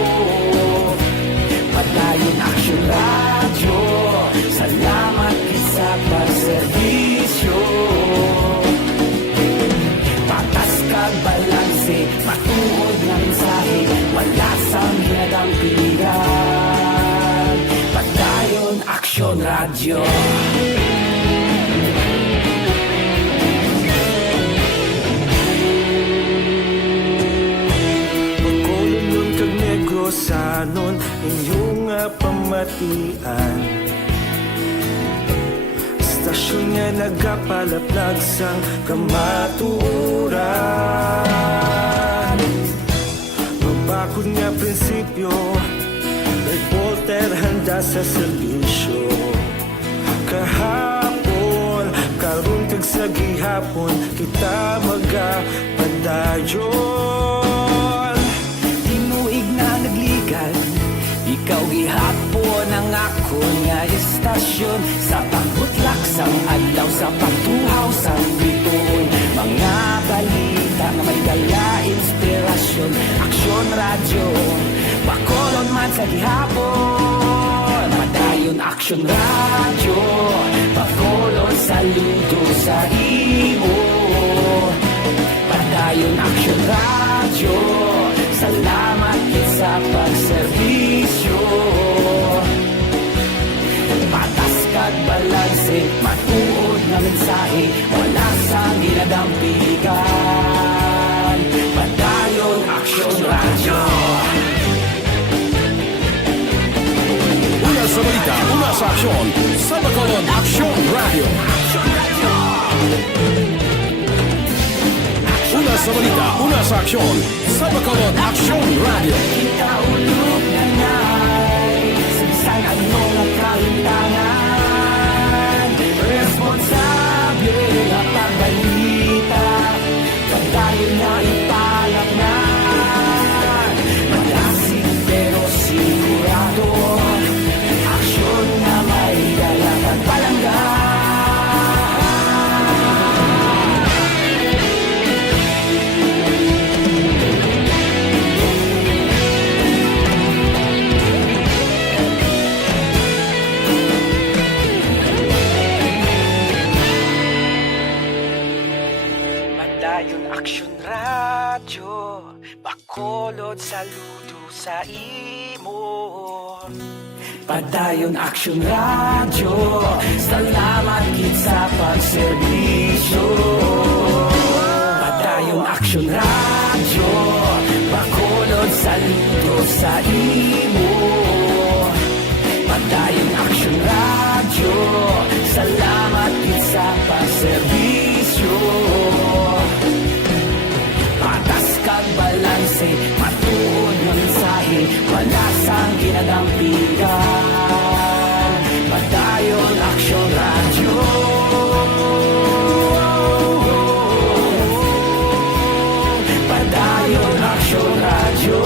Padayon aksyon radyo Salamat sa pagservisyo Patas kag balanse Matuod na mensahe Wala sang ginadampingan Padayon Aksyon Radio Bacolod nun kag Negrosanon Inyong pamatian Stasyon nga nagapalaplag sang kamaturan Mabakod nga prinsipyo Reporter handa sa servisyo Kahapon, karungtag sa gihapon Kita magapadayon Tinuig na nagligan Ikaw gihapon ang ako nga istasyon Sa pagbutlak sang alaw Sa pagtuhaw sang bituon Mga balita may dala Action Radio, Bacolod saludo sa imo. Padayon Action Radio, salamat sa pagserbisyo. Patas kag balanse, matuod nga mensahe, wala sang ginadampigan. Padayon Action Radio. Sa balita, una sa aksyon, sa Bacolod Action Radio. Una sa balita, una sa aksyon, sa Bacolod Action Radio. Taulog kanay, sa bisan anong at kahintangan. Responsable ang pagbalita, pagkain nga ipalaknan. Magasig pero sigurado, aksyon na may dalapat palanggan. Padayon Action Radio, Bacolod saludo sa imo. Padayon Action Radio, salamat sa pagserbisyo. Padayon Action Radio, Bacolod saludo sa imo. Padayon Action Radio, salamat sa pagserbisyo. Patas kag balanse, matuod nga mensahe, wala sang ginadampigan. Padayon Action Radio. Padayon Action Radio.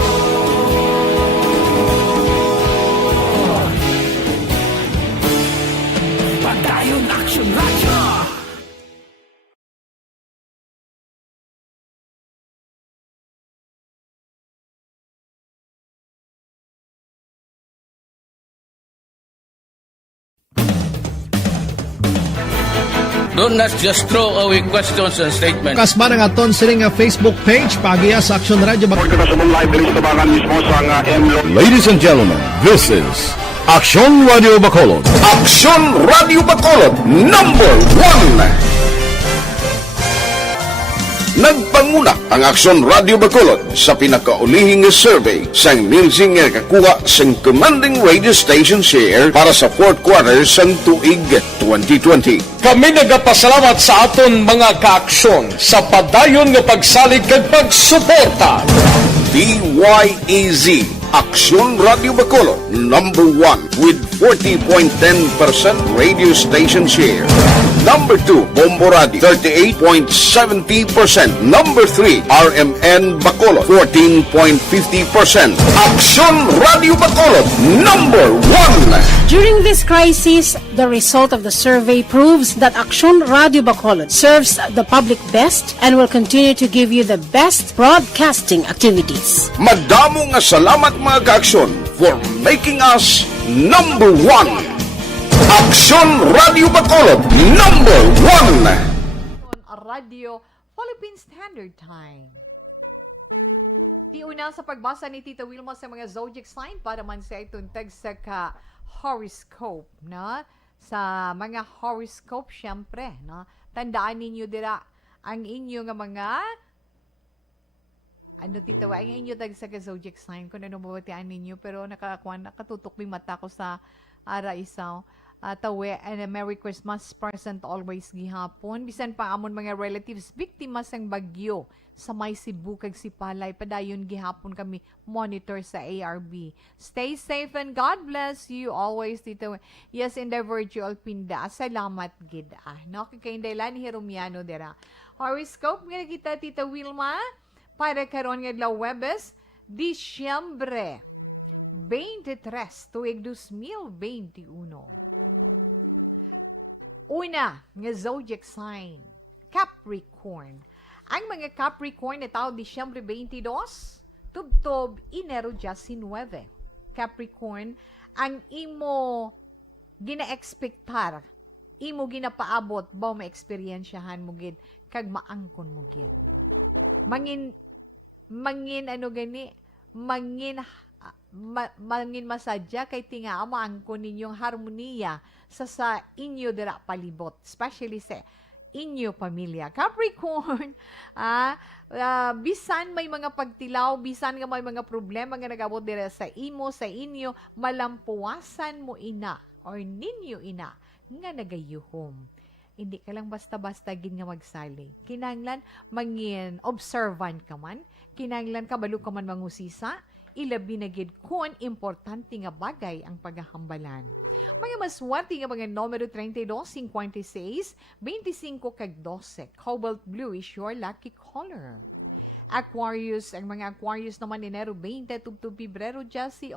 Padayon Action Radio. Do not just throw away questions and statements. Kasma ng aton siling Facebook page pagiya sa Action Radio. Ladies and gentlemen, this is Action Radio Bacolod. Action Radio Bacolod, number 1. Nagpanguna ang Action Radio Bacolod sa pinakaulihing survey sa nilsing nga kakuha sa commanding radio station share para sa fourth quarter sa tuig 2020. Kami nagapasalamat sa aton mga kaaksyon sa padayon nga pagsalig kag pagsuporta. DYEZ Action Radio Bacolod, number 1 with 40.10% radio station share. Number 2, Bombo Radio, 38.70%. Number 3, RMN Bacolod, 14.50%. Action Radio Bacolod, number 1. During this crisis, the result of the survey proves that Action Radio Bacolod serves the public best and will continue to give you the best broadcasting activities. Madamo nga salamat mga kaaksyon for making us number 1. Action Radio Bacolod, number 1. Radio Philippine Standard Time. Di una sa pagbasa ni Tita Wilma sa mga zodiac sign para man sa ituntag sa horoscope, na sa mga horoscope syempre, no? Tandaan ninyo dira ang inyo nga mga Tita, ang inyo tag sa zodiac sign kung ano mabatian ninyo, pero nakatutok may mata ko sa ara isaw. Tawe and a Merry Christmas present always gihapon. Bisan pa amon mga relatives biktima sang bagyo sa may Cebu kag Sipalay, padayon gihapon kami monitor sa ARB. Stay safe and God bless you always, Tito. Yes, in the virtual pinda. Salamat gid. No, kay Indaylan Hirumiano dira. Horoscope nga kita, Tita Wilma, para karon nga adlaw Webes, Disyembre 23, tuig 2021. Una, nga zodiac sign, Capricorn. Ang mga Capricorn na tao Disyembre 22, tubtob Enero 19. Capricorn, ang imo gina-expectar imo ginapaabot ba ma-experiensyahan mo gid kag maangkon mo gid. Mangin ano gani mangin masadya kay tinga maangkon ninyong harmoniya sa inyo dira palibot, especially sa inyo pamilya. Capricorn, bisan may mga pagtilaw, bisan nga may mga problema nga nagabot dira sa imo, sa inyo, malampuasan mo ina or ninyo ina nga nagayuhom. Hindi ka lang basta-basta gin nga magsaling. Kinahanglan mangin observant ka man, kinahanglan kabalo ka man mangusisa, ilabi na gid kun importante nga bagay ang paghahambalan. Mga maswerte nga mga numero 32, 56, 25 kag 12. Cobalt blue is your lucky color. Aquarius, ang mga Aquarius naman Enero 20 to Pebrero 18.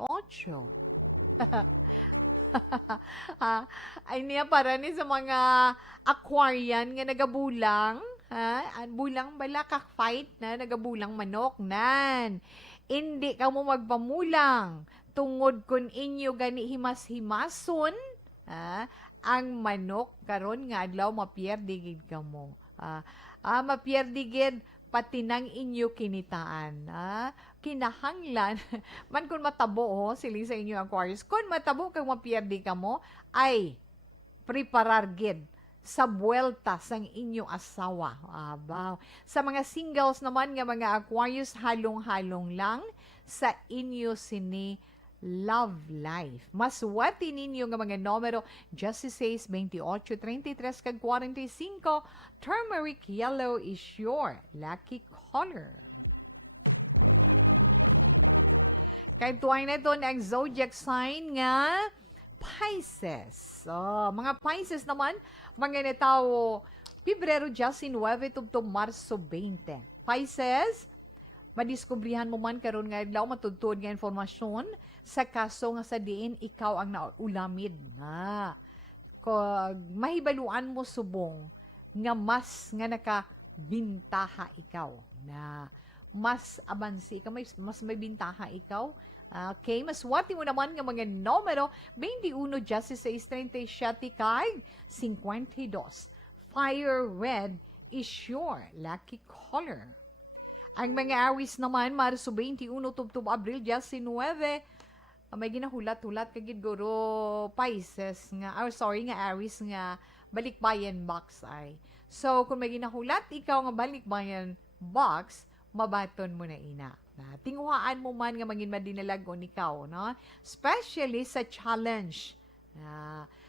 Ay niya para ni sa mga Aquarian nga nagabulang, bulang bala kak fight na nagabulang manok nan. Hindi ka mo magpamulang tungod kun inyo gani himas-himason ang manok karon nga adlaw mapiyerdi gid ka mo. Mapiyerdi gid pati nang inyo kinitaan. Kinahanglan man kun matabo siling sa inyo Aquarius, kun matabo kag mapiyerdi ka mo ay preparar gid sa buwelta sang inyong asawa. Sa mga singles naman nga mga Aquarius, halong-halong lang sa inyo sini love life. Maswati ninyo nga mga numero 16, 28, 33 kag 45. Turmeric yellow is your lucky color. Kay tuway na doon ang zodiac sign nga Pisces. So, mga Pisces naman, mga tao, Pebrero 19 to Marso 20. Pisces, madiskubrihan mo man karon nga adlaw matudtod nga informasyon sa kaso nga sa diin ikaw ang naulamid. Mahibaluan mo subong nga mas nga nakabintaha ikaw na mas abansi ka, mas may bintaha ikaw. Okay, maswati mo naman nga mga numero 21, 16, 37 kay 52. Fire red is your lucky color. Ang mga Aries naman, Marso 21 to Abril 19, may ginahulat-hulat kagid guro Pisces nga, nga Aries nga balikbayan box ay. So, kung may ginahulat ikaw nga balikbayan box, mabaton mo na ina. Tinguhaan mo man nga mangin madinalagon ikaw, no? Especially sa challenge.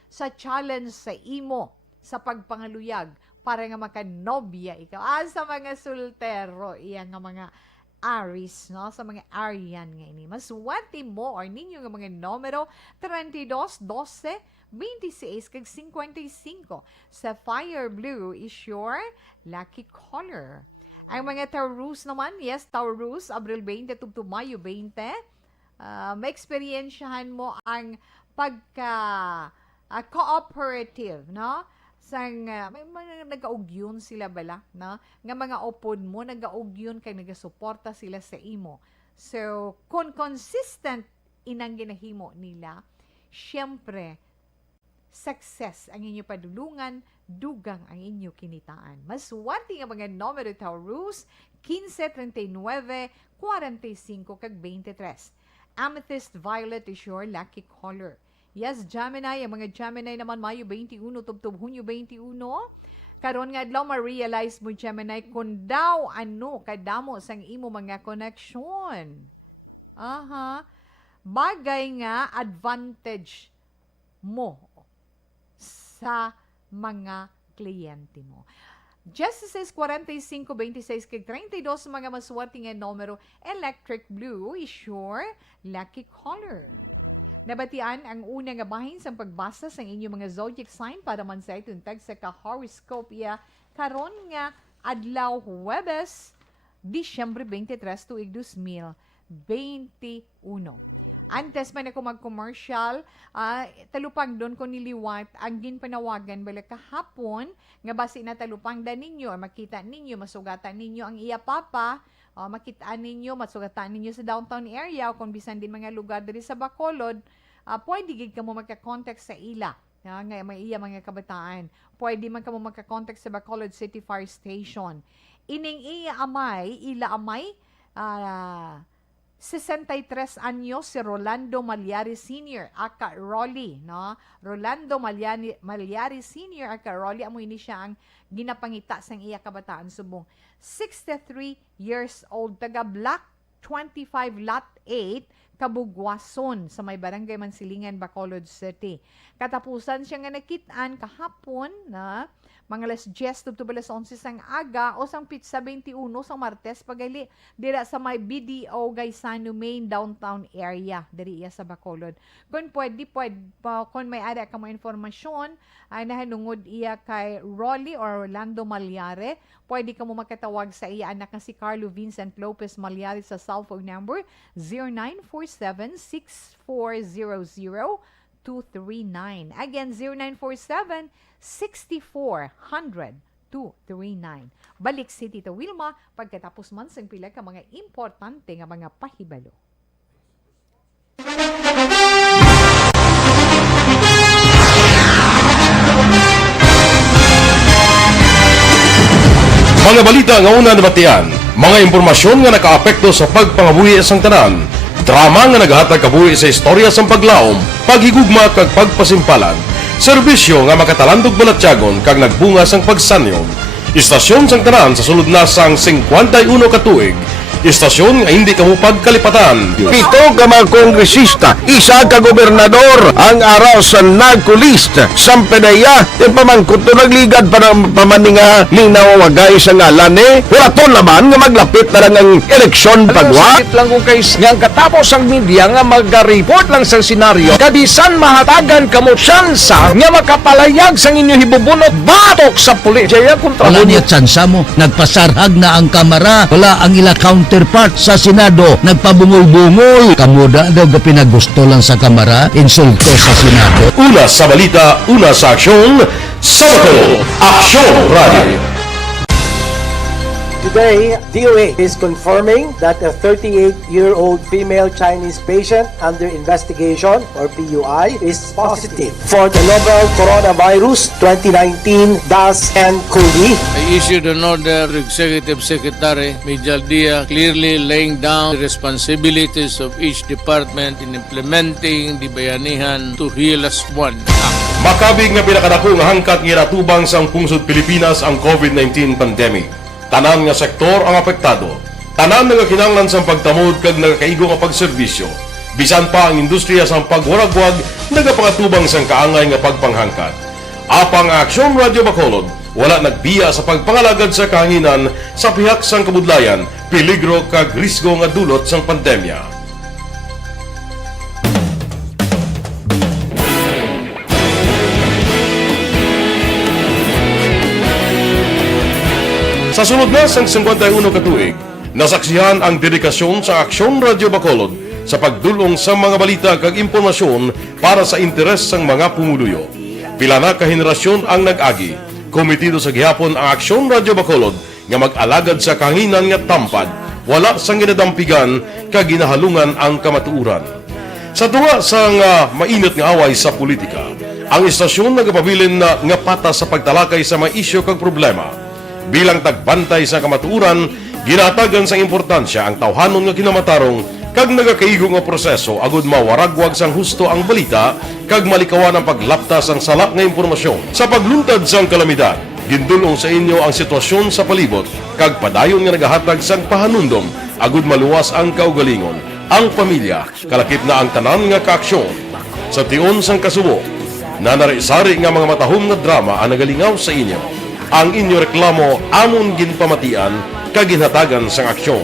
Sa challenge sa imo, sa pagpangaluyag, para nga makanobya ikaw. Sa mga soltero, iyan nga mga Aries, no? Sa mga Arian nga ini. Maswati mo or ninyo nga mga numero 32, 12, 26 kag 55. Sa fire blue is your lucky color. Ang mga Taurus naman, yes, Taurus, Abril 20 to Mayo 20. Ma-experiensyahan mo ang pagka-cooperative, no? Sang may mga nagaugyon sila bala, no? Nga mga upod mo nagaugyon kay nagasuporta sila sa imo. So, kung consistent inang ginahimo nila, syempre success ang inyo padulungan, dugang ang inyo kinitaan. Maswati nga mga numero Taurus 15, 39, 45 kag 23. Amethyst violet is your lucky color. Yes, Gemini, ang mga Gemini naman Mayo 21 to Hunyo 21. Karon nga adlaw ma-realize mo Gemini kung daw ano kadamo sang imo mga connection. Bagay nga advantage mo sa mga kliyente mo. Justices 45, 26 kag 32 mga maswerte nga numero electric blue is your lucky color. Nabatian ang una nga bahin sa pagbasa sa inyong mga zodiac sign para man sa ituntag sa ka-horoscope karon nga adlaw Huwebes, Disyembre 23 tuig 2021. Antes man ako mag-commercial, talupang doon ko niliwat ang ginpanawagan bala kahapon nga basi na talupang da ninyo, makita ninyo, masugatan ninyo ang iya papa, makitaan ninyo, masugatan ninyo sa downtown area o kung bisan din mga lugar diri sa Bacolod, pwede gid ka mo magka-contact sa ila Nga may iya mga kabataan. Pwede man kamo magka-contact sa Bacolod City Fire Station. Ining iya amay, ila amay 63 anyos si Rolando Malyari Sr. aka Rolly, no? Rolando Malyari Sr. aka Rolly, amo ini siya ang ginapangita sang iya kabataan subong. 63 years old, taga Block 25 Lot 8, Kabugwason sa may Barangay Mansilingan, Bacolod City. Katapusan siya nga nakitaan kahapon na mga alas 10 to alas 11 sang aga o sang pizza 21 sang Martes pagali dira sa may BDO Gaisano Main downtown area diri iya sa Bacolod. Kung pwede kung may ada ka mo informasyon ay nahanungod iya kay Rolly or Rolando Malyari, pwede ka mo makatawag sa iya anak nga si Carlo Vincent Lopez Malyari sa cellphone number 0947-6400-239. Again, 0947-6400-239. Balik si Tita Wilma pagkatapos man sang pila ka mga importante nga mga pahibalo. Mga balita nga una nabatian, mga impormasyon nga nakaapekto sa pagpangabuhi sang tanan, drama nga naghatag kabuhi sa istorya sang paglaom, paghigugma kag pagpasimpalad, serbisyo nga makatalandog balatyagon kag nagbunga sang pagsanyog, istasyon sang tanan sa sulod na sang 51 ka tuig, istasyon nga hindi kamo pagkalipatan. 7 ka mga kongresista, 1 ka gobernador ang araw sa nagkulist sa pedaya tin pamangkot to nagligad para pamaninga linaw wagay sa ngalan puraton naman nga maglapit na lang ang eleksyon pagwa. Sakit lang kung kays nga katapos ang media nga mag-report lang sa senaryo kabisan mahatagan kamo tsansa nga makapalayag sang inyo hibubunot batok sa pulis. Jaya kontra Wala niya tsansa mo. Nagpasarhag na ang kamera. Wala ang ila counterpart sa Senado. Nagpabungol-bungol. Kamuda daw ka pinagusto lang sa kamera. Insulto sa Senado. Una sa balita, una sa aksyon, Sabado, Aksyon Radio. Today, DOA is confirming that a 38-year-old female Chinese patient under investigation, or PUI, is positive for the novel coronavirus 2019 DAS-CoV. I issued an order, Executive Secretary Major Dia, clearly laying down the responsibilities of each department in implementing the Bayanihan to Heal as One Act. Makabig nga pinakadako nga hangkat nga iratubang sang pungsod Pilipinas ang COVID-19 pandemic. Tanan nga sektor ang apektado. Tanan nga kinahanglan sang pagtamod kag nagakaigo nga pagserbisyo. Bisan pa ang industriya sang pagwaragwag nagapangatubang sang kaangay nga pagpanghangkat. Apang Aksyon Radio Bacolod wala nagbiya sa pagpangalagad sa kahanginan sa pihak sang kabudlayan, peligro kag risgo nga dulot sang pandemya. Sa sunod na sang 51 ka tuig, nasaksihan ang dedikasyon sa Aksyon Radio Bacolod sa pagdulong sa mga balita kag impormasyon para sa interes sang mga pumuluyo. Pila na ka henerasyon ang nag-agi, komitido sa gihapon ang Aksyon Radio Bacolod nga mag-alagad sa kahanginan nga tampad, wala sang ginadampigan kag ginahalungan ang kamatuuran. Sa tunga sang mainit nga away sa politika, ang istasyon nagapabilin na nga patas sa pagtalakay sa mga isyu kag problema. Bilang tagbantay sa kamatuuran, ginatagan sa importansya ang tawhanon nga kinamatarong kag nagakaigo nga proseso agud mawaragwag sang husto ang balita kag malikawan ang paglapta sang salak nga impormasyon. Sa pagluntad sang kalamidad, gindulong sa inyo ang sitwasyon sa palibot kag padayon nga nagahatag sang pahanundom agud maluwas ang kaugalingon, ang pamilya, kalakip na ang tanan nga kaaksyon. Sa tion sang kasubo, nanari-sari nga mga matahom nga drama ang nagalingaw sa inyo. Ang inyo reklamo amon ginpamatian kag ginhatagan sang aksyon.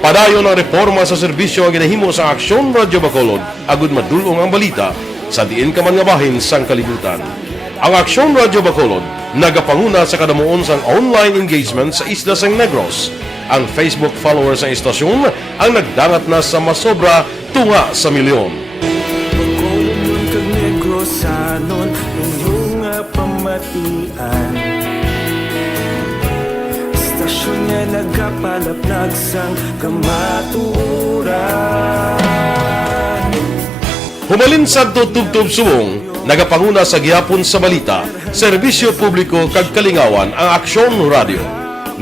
Padayon ang reforma sa serbisyo ang ginahimo sa Aksyon Radio Bacolod agud madulong ang balita sa diin ka man nga bahin sang kalibutan. Ang Aksyon Radio Bacolod nagapanguna sa kadamuon sang online engagement sa isla sang Negros. Ang Facebook followers sa istasyon ang nagdangat na sa masobra tunga sa milyon. Bacolod kag Negros anon inyong pamatian. Istasyon nga nagapalaplag sang kamatuuran. Humalin sa tutubtub subong Nagapanguna sa gihapon sa balita, serbisyo publiko kag kalingawan ang Aksyon Radio.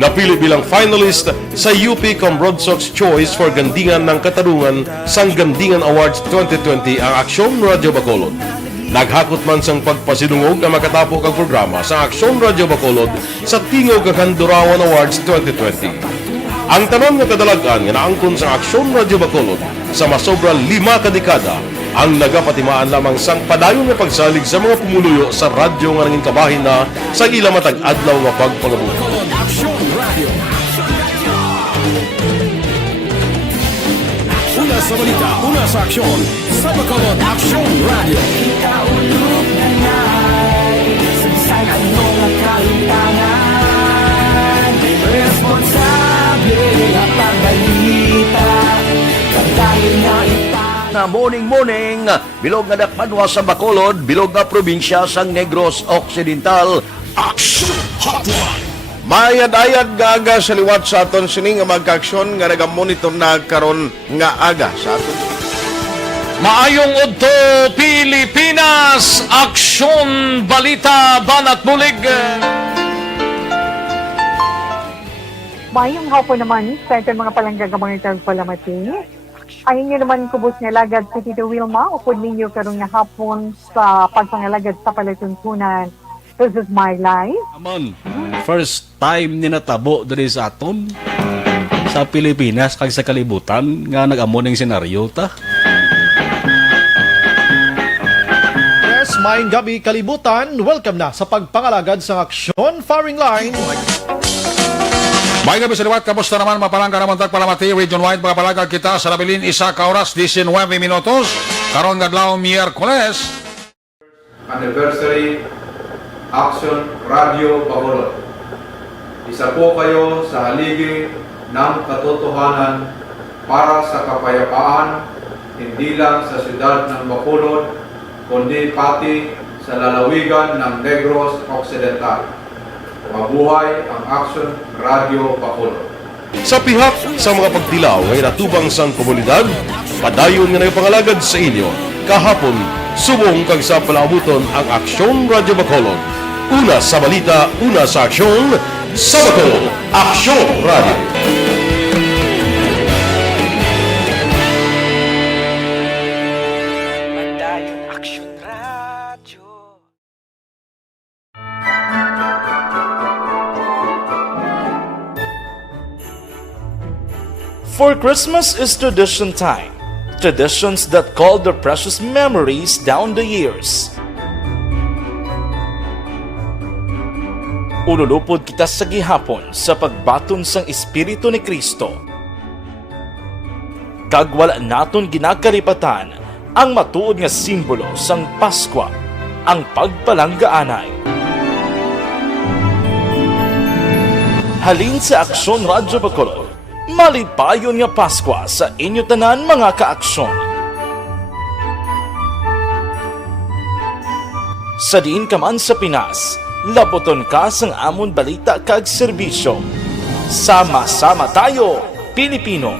Napili bilang finalist sa UP Combrodsok's Choice for Gandingan ng Katarungan sang Gandingan Awards 2020 ang Aksyon Radio Bacolod. Naghakot man sang pagpasinungog ang makatapo kang programa sa Aksyon Radio Bacolod sa Tingog kag Handurawan Awards 2020. Ang tanon nga kadalagan nga naangkon sa Aksyon Radio Bacolod sa masobra 5 kadekada ang nagapatimaan lamang sang padayon nga pagsalig sa mga pumuluyo sa radyo nga nanging kabahin na sa ila matag adlaw nga pagpangabuhi. Una sa balita, una sa aksyon, sa Bacolod Aksyon Radio. Itaulog tanay, sinisan ang mga kahintangan. Responsable ang pagbalita, pagkain nga Na morning, bilog nga dakpanwa sa Bacolod, bilog nga probinsya sang Negros Occidental. Action Hotline! Mayad-ayad nga aga sa liwat sa aton sining nga magka-aksyon nga nagamonitor na karon nga aga sa aton. Maayong udto Pilipinas, Aksyon Balita Banat Bulig. Mayong hapon naman sa itong mga palanggagamang itang palamati. Ang inyo naman kubos nga lagad si Tito Wilma, upod ninyo karong nga hapon sa pagpangalagad sa palatuntunan. This is my life. Amon, first time ni natabo diri sa aton sa Pilipinas kag sa kalibutan nga nag-amo ning senaryo ta. Yes, maayong gabi kalibutan. Welcome na sa pagpangalagad sa Aksyon Firing Line. May gabi sa liwat, kamusta naman mapalangga naman tagpalamati, region-wide mga palagag kita sa labilin isa ka oras, 19 minutos, karon gadlaw Miyerkules. Anniversary Action Radio Bacolod. Isa po kayo sa haligi ng katotohanan para sa kapayapaan, hindi lang sa siyudad ng Bacolod, kundi pati sa lalawigan ng Negros Occidental. Mabuhay ang Action Radio Bacolod. Sa pihak sa mga pagtilaw ngay natubang sang komunidad, padayon nga nagpangalagad sa inyo. Kahapon, subong kag sa palabuton ang Aksyon Radio Bacolod. Una sa balita, una sa aksyon, sa Bacolod, Aksyon Radio. For Christmas is tradition time. Traditions that call the precious memories down the years. Ululupod kita sa gihapon sa pagbaton sang Espiritu ni Kristo. Kag wala naton ginakaripatan ang matuod nga simbolo sang Paskwa, ang pagpalanggaanay. Halin sa Aksyon Radio Bacolod. Malipayon nga Paskwa sa inyo tanan mga kaaksyon. Sa diin ka man sa Pinas, lapoton ka sang amon balita kag serbisyo. Sama-sama tayo, Pilipino.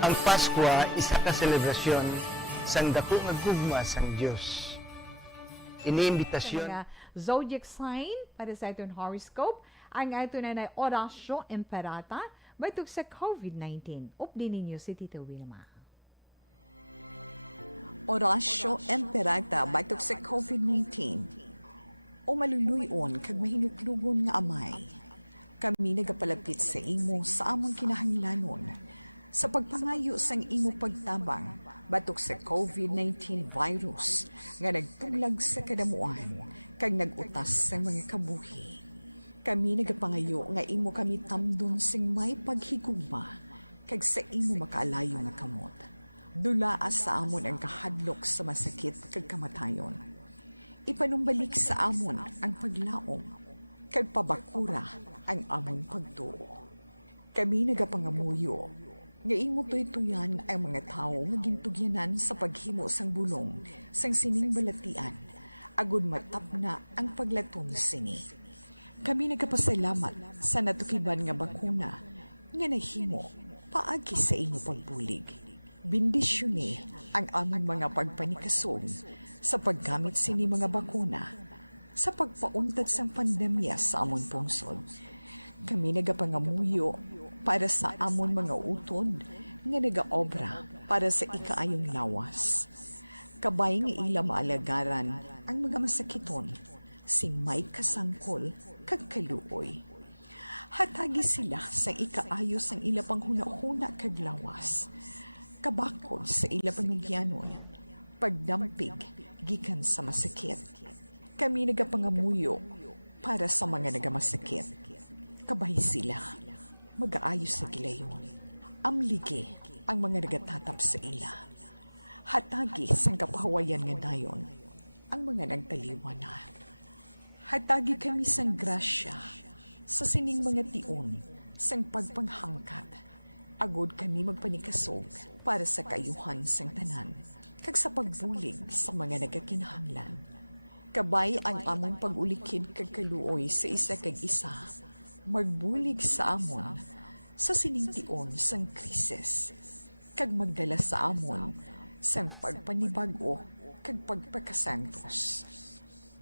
Ang Paskwa isa ka selebrasyon sang dako nga gugma sang Dios. Iniimbitasyon Zodiac sign para sa itong horoscope, ang ito na orasyo imperata batok sa COVID-19. Update ninyo si Tito Wilma. Orasyo imperata batok sa COVID-19. O maluluyon kag mahinuklugon nga amay. Kami nagapalapit sa imo sa among kinahanglanon. Sa pagpangayo sang imo pagtabang batok sa COVID-19 virus nga nagtuglag sa kadamuan kag nagutas sa mga kabuhi. Kami nagapangayo nga imo kami tamdon sing may paghigugma kag sa imo makaalayo nga kamot. Dulaa sa amon ang kahadlok sa masakit kag kamatayon. Ipanumbalik sa amon ang paglaom kag pabakura ang amon pagtuo. Kami nagapangamuyo Nga imo tuytuyan ang mga tao nga gintugyanan sa paghimo sang bulong sang sining balatian, agud matap na ang paglatom sini. Kami nagkapasalamat sa natukiban nga bakuna nga nahimo paagi sa imo pagbulig. Bendisyone ang among mga pagpanikasog sa paggamit sini mga bakuna sa pagpauntad sang pandemya sa amon pungsod. Kami nagapangamuyo para sa amon mga utod nga nagaobra para sa ikaayong lawas. Kabay nga ila maalagaran ang mga masakiton, si may kasangkol kag kaluoy. Hatagi sila sa ikaayos ang ila panghuna-huna kag lawas. Kabakod sa ila panugyanon, pagdampig gikan sa masakit. Kami nagapangamuyo para sa mga nagamasakit. Kabay sila mag-aayos sa gilayon. Amligi ang mga nagatatap sa ila. Hatagi sang kapahawayan nga dayon ang mga nagtaliwa na. Hatagi kami sang grasya sa sining mga tion sang pagpanghangkat. Agod kami magpanikasog para sa kayuhan sang tanan kag sa pagbulig sa mga nagakinahanglan. Kabay ang among pag-ulikid kag kaluoy sa isa kag isa. Magbulig sa amon sa siningtion sang krisis, kag magdala sa amon sang pagpanibago kag pagpakasantos.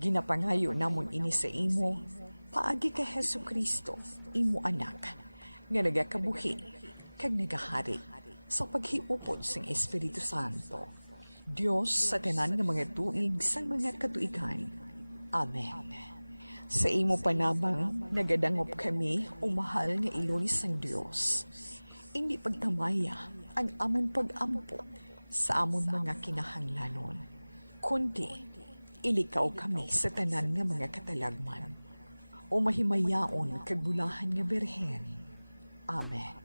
Ginapangayo namon ini sa imo, paagi ka Hesu Kristo, imo anak, nga nagakabuhi kag nagahari sa paghiupod sang Espiritu Santo. Dios sa tanan nga mga tuig sang mga katuigan. Amen. Sa imo panabang, nagadangop kami, umahal nga Iloy sang Dios. Hindi pagtamaya ang amon pag-ampo sa amon mga kinahanglanon. Kundi, ilikaw kami sa tanan nga mga katalagman. Umahimayaon kag bulahan nga Birhen. Amen.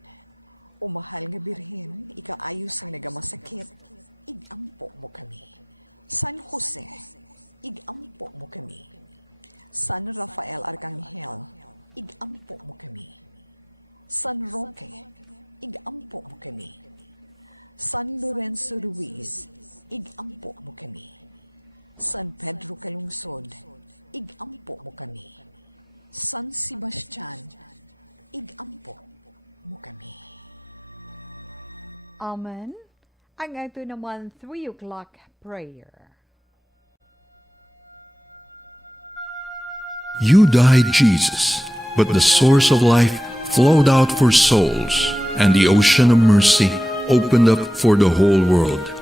Umahal nga Birhen, ikaayos ang nagamasakit, igampo mo kami. San Jose, igampo mo kami. San Rafael Arcangel, igampo mo kami. San Roque, igampo mo kami. San Lorenzo Ruiz, igampo mo kami. San Pedro Calungsod, igampo mo kami. San Sebastian, igampo mo kami. Amen. Ang ito naman 3 o'clock prayer. You died, Jesus, but the source of life flowed out for souls, and the ocean of mercy opened up for the whole world.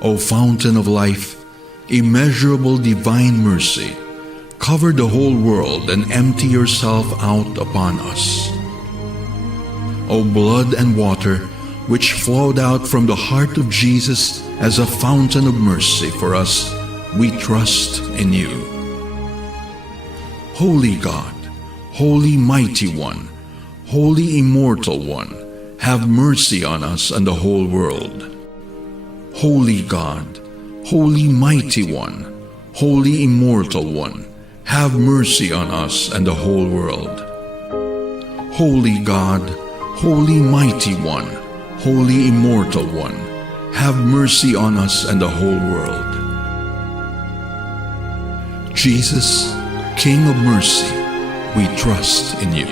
O fountain of life, immeasurable divine mercy, cover the whole world and empty yourself out upon us. O blood and water, which flowed out from the heart of Jesus as a fountain of mercy for us, we trust in you. Holy God, Holy Mighty One, Holy Immortal One, have mercy on us and the whole world. Holy God, Holy Mighty One, Holy Immortal One, have mercy on us and the whole world. Holy God, Holy Mighty One, Holy Immortal One, have mercy on us and the whole world. Jesus, King of mercy, we trust in you.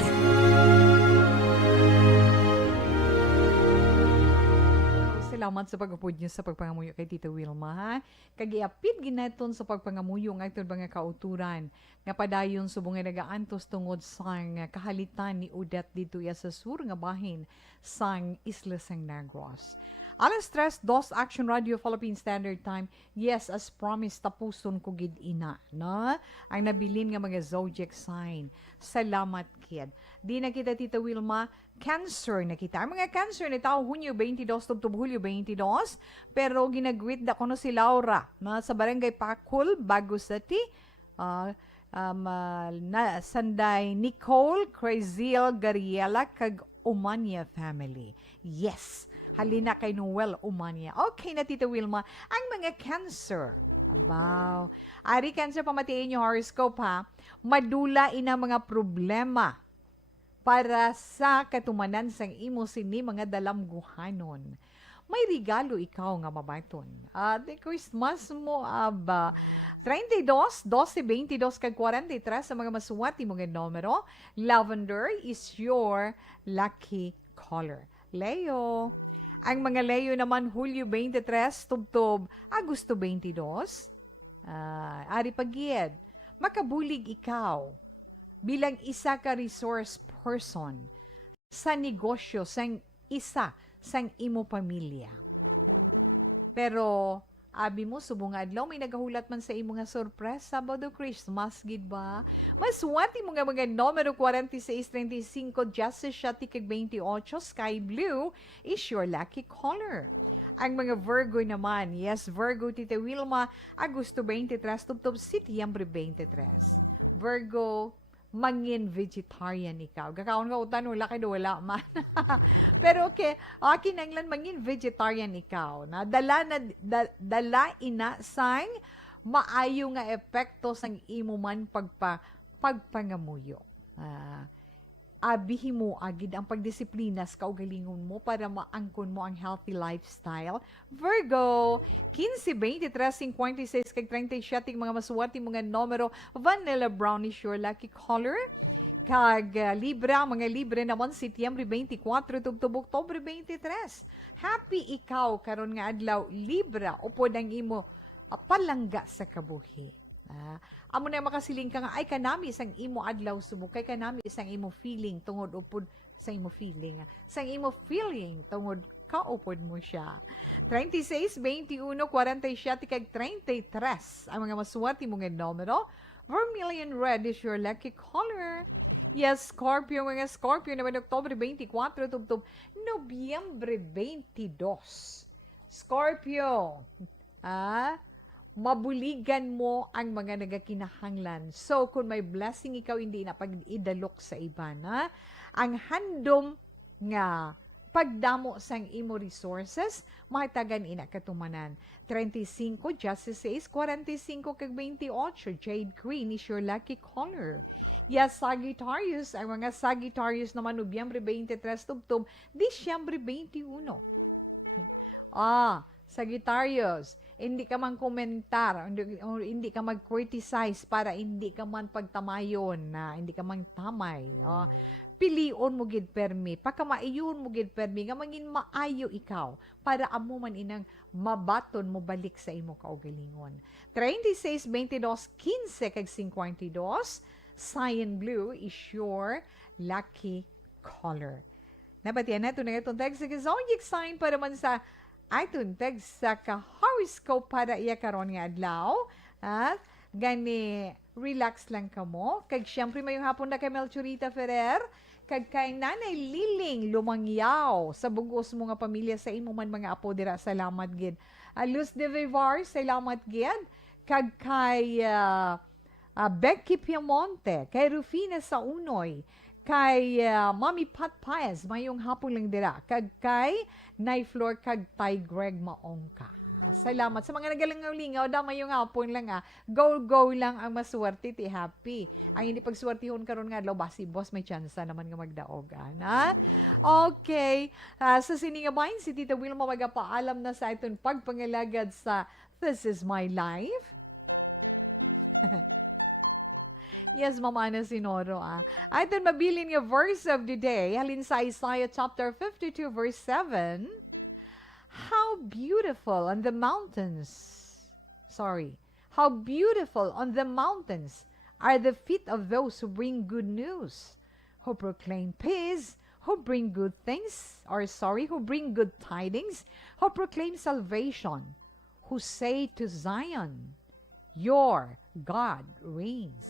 Salamat sa pagpapod niyo sa pagpangamuyo kay Tita Wilma, ha? Kagiapit ginaton sa pagpangamuyo ng itong mga kauturan nga padayon subong nga nagaantos tungod sang kahalitan ni Udet dito ya sa sur nga bahin sang Isla San Negros. Alas 3:02 Action Radio Philippine Standard Time. Yes, as promised, tapuson ko gid ina, no? Ang nabilin nga mga zodiac sign. Salamat, kid. Di na kita, Tita Wilma, Cancer na kita. Ang mga Cancer na tao, Hunyo 22, Tugtub Hulyo 22, pero ginagwit da ko no si Laura, na sa Barangay Pakul, Bago City, Sanday Nicole, Crazil, Gariela, kag Umania family. Yes, halina kay Noel Umania. Okay na, Tita Wilma, ang mga Cancer. Wow. Ari Cancer, pamatiin yung horoscope, ha? Madula ina mga problema para sa katumanan sang imo sini mga dalamguhanon. May regalo ikaw nga mabaton. The Christmas mo 32, 12, 22 kag 43 sa mga masuwati mga numero. Lavender is your lucky color. Leo. Ang mga Leo naman Hulyo 23, tubtob Agosto 22. Ari pagiyed, makabulig ikaw bilang isa ka resource person sa negosyo sang isa sang imo pamilya. Pero abi mo subong adlaw may nagahulat man sa imo nga sorpresa about the Christmas gid ba? Maswati mo nga mga numero 46, 35, Justice Shati kag 28, Sky Blue is your lucky color. Ang mga Virgo naman, yes, Virgo Tita Wilma, Agosto 23, tubtob Setyembre 23. Virgo, mangin vegetarian ikaw. Gakaon nga utan, wala kayo, wala man. Pero okay, akin ang lan mangin vegetarian ikaw. Na dala ina sang maayo nga epekto sang imo man pagpangamuyo. Abihi mo agid ang pagdisiplina sa kaugalingon mo para maangkon mo ang healthy lifestyle. Virgo, 15, 23, 56, kag 37 mga masuwati mga numero. Vanilla brown is your lucky color. Kag Libra, mga Libre naman, Setyembre 24, tubtob Oktobre 23. Happy ikaw karon nga adlaw, Libra, upod ang imo palangga sa kabuhi. Amo na makasiling ka nga, ay kanami sang imo adlaw subok, kay kanami sang imo feeling tungod upod sa imo feeling. Sang imo feeling tungod kaupod mo siya. 36, 21, 47, kag 33 ang mga masuwati mga numero. Vermilion red is your lucky color. Yes, Scorpio, mga Scorpio naman Oktobre 24, tubtob Nobyembre 22. Scorpio, mabuligan mo ang mga nagakinahanglan. So, kung may blessing ikaw, hindi na pag-idalok sa iba na. Ang handom nga pagdamo sang imo resources, mahitagan ina katumanan. 35, Justice 6, 45, kag 28, Jade Green is your lucky color. Yes, Sagittarius, ang mga Sagittarius naman, Nobyembre 23, tubtob Disyembre 21. Sagittarius, hindi ka man komentar, hindi ka mag-criticize para hindi ka man pagtamayon na hindi ka man tamay. Pilion mo gid permi, pakamaiyon mo gid permi, nga mangin maayo ikaw para amo man inang mabaton mo balik sa imo kaugalingon. 36, 22, 15 kag 52, Cyan Blue is your lucky color. Nabatian nato na itong text sa zodiac sign para man sa ay tuntag sa ka-horoscope para iya karon nga adlaw. Gani, relax lang ka mo. Kag syempre may hapon na kay Melchorita Ferrer. Kag kay Nanay Liling Lumangyaw sa bugos mo nga pamilya sa imo man mga apo dira. Salamat gid. Luz de Vivar, salamat gid. Kag kay Becky Piamonte, kay Rufina Saunoy, kay Mami Pat Paez, mayong hapon lang dira. Kag kay Nay Flor, kag Tay Greg Maongka. Salamat. Sa mga nagalingaw-lingaw, mayong hapon lang Go lang ang maswerte, ti happy. Ay, hindi pagswertihon karon nga, basi boss, may chance naman nga magdaog. Okay. Sa siningabahin, si Tita Wilma magapaalam na sa itong pagpangalagad sa This Is My Life. Yes, Mama Ana Sinoro. Ito mabilin nga verse of the day. Halin sa Isaiah chapter 52 verse 7. How beautiful on the mountains. How beautiful on the mountains are the feet of those who bring good news, who proclaim peace, who bring good things, who bring good tidings, who proclaim salvation, who say to Zion, your God reigns.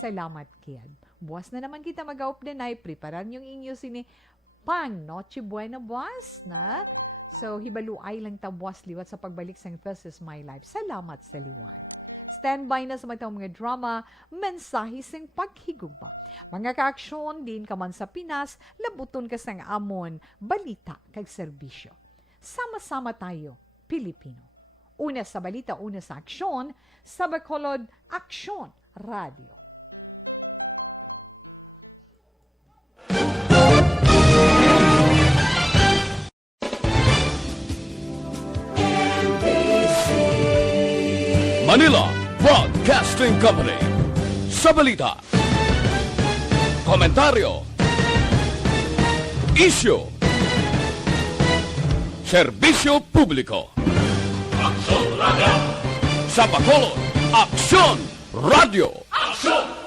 Salamat kiyan. Buwas na naman kita mag-aup din ay preparan yung inyo sini pang Noche Buena buwas na. So, hibaluay lang ta buwas liwat sa pagbalik sa This Is My Life. Salamat sa liwat. Standby na sa mga drama, mensahe sing paghigugma. Mga ka-aksyon din ka man sa Pinas, labuton ka sang amon, balita kag serbisyo. Sama-sama tayo, Pilipino. Una sa balita, una sa aksyon, sa Bacolod Aksyon Radio. Manila Broadcasting Company. Sa balita, komentaryo, issue, serbisyo publiko. Aksyon Radio. Sa Bacolod, Aksyon Radio. Aksyon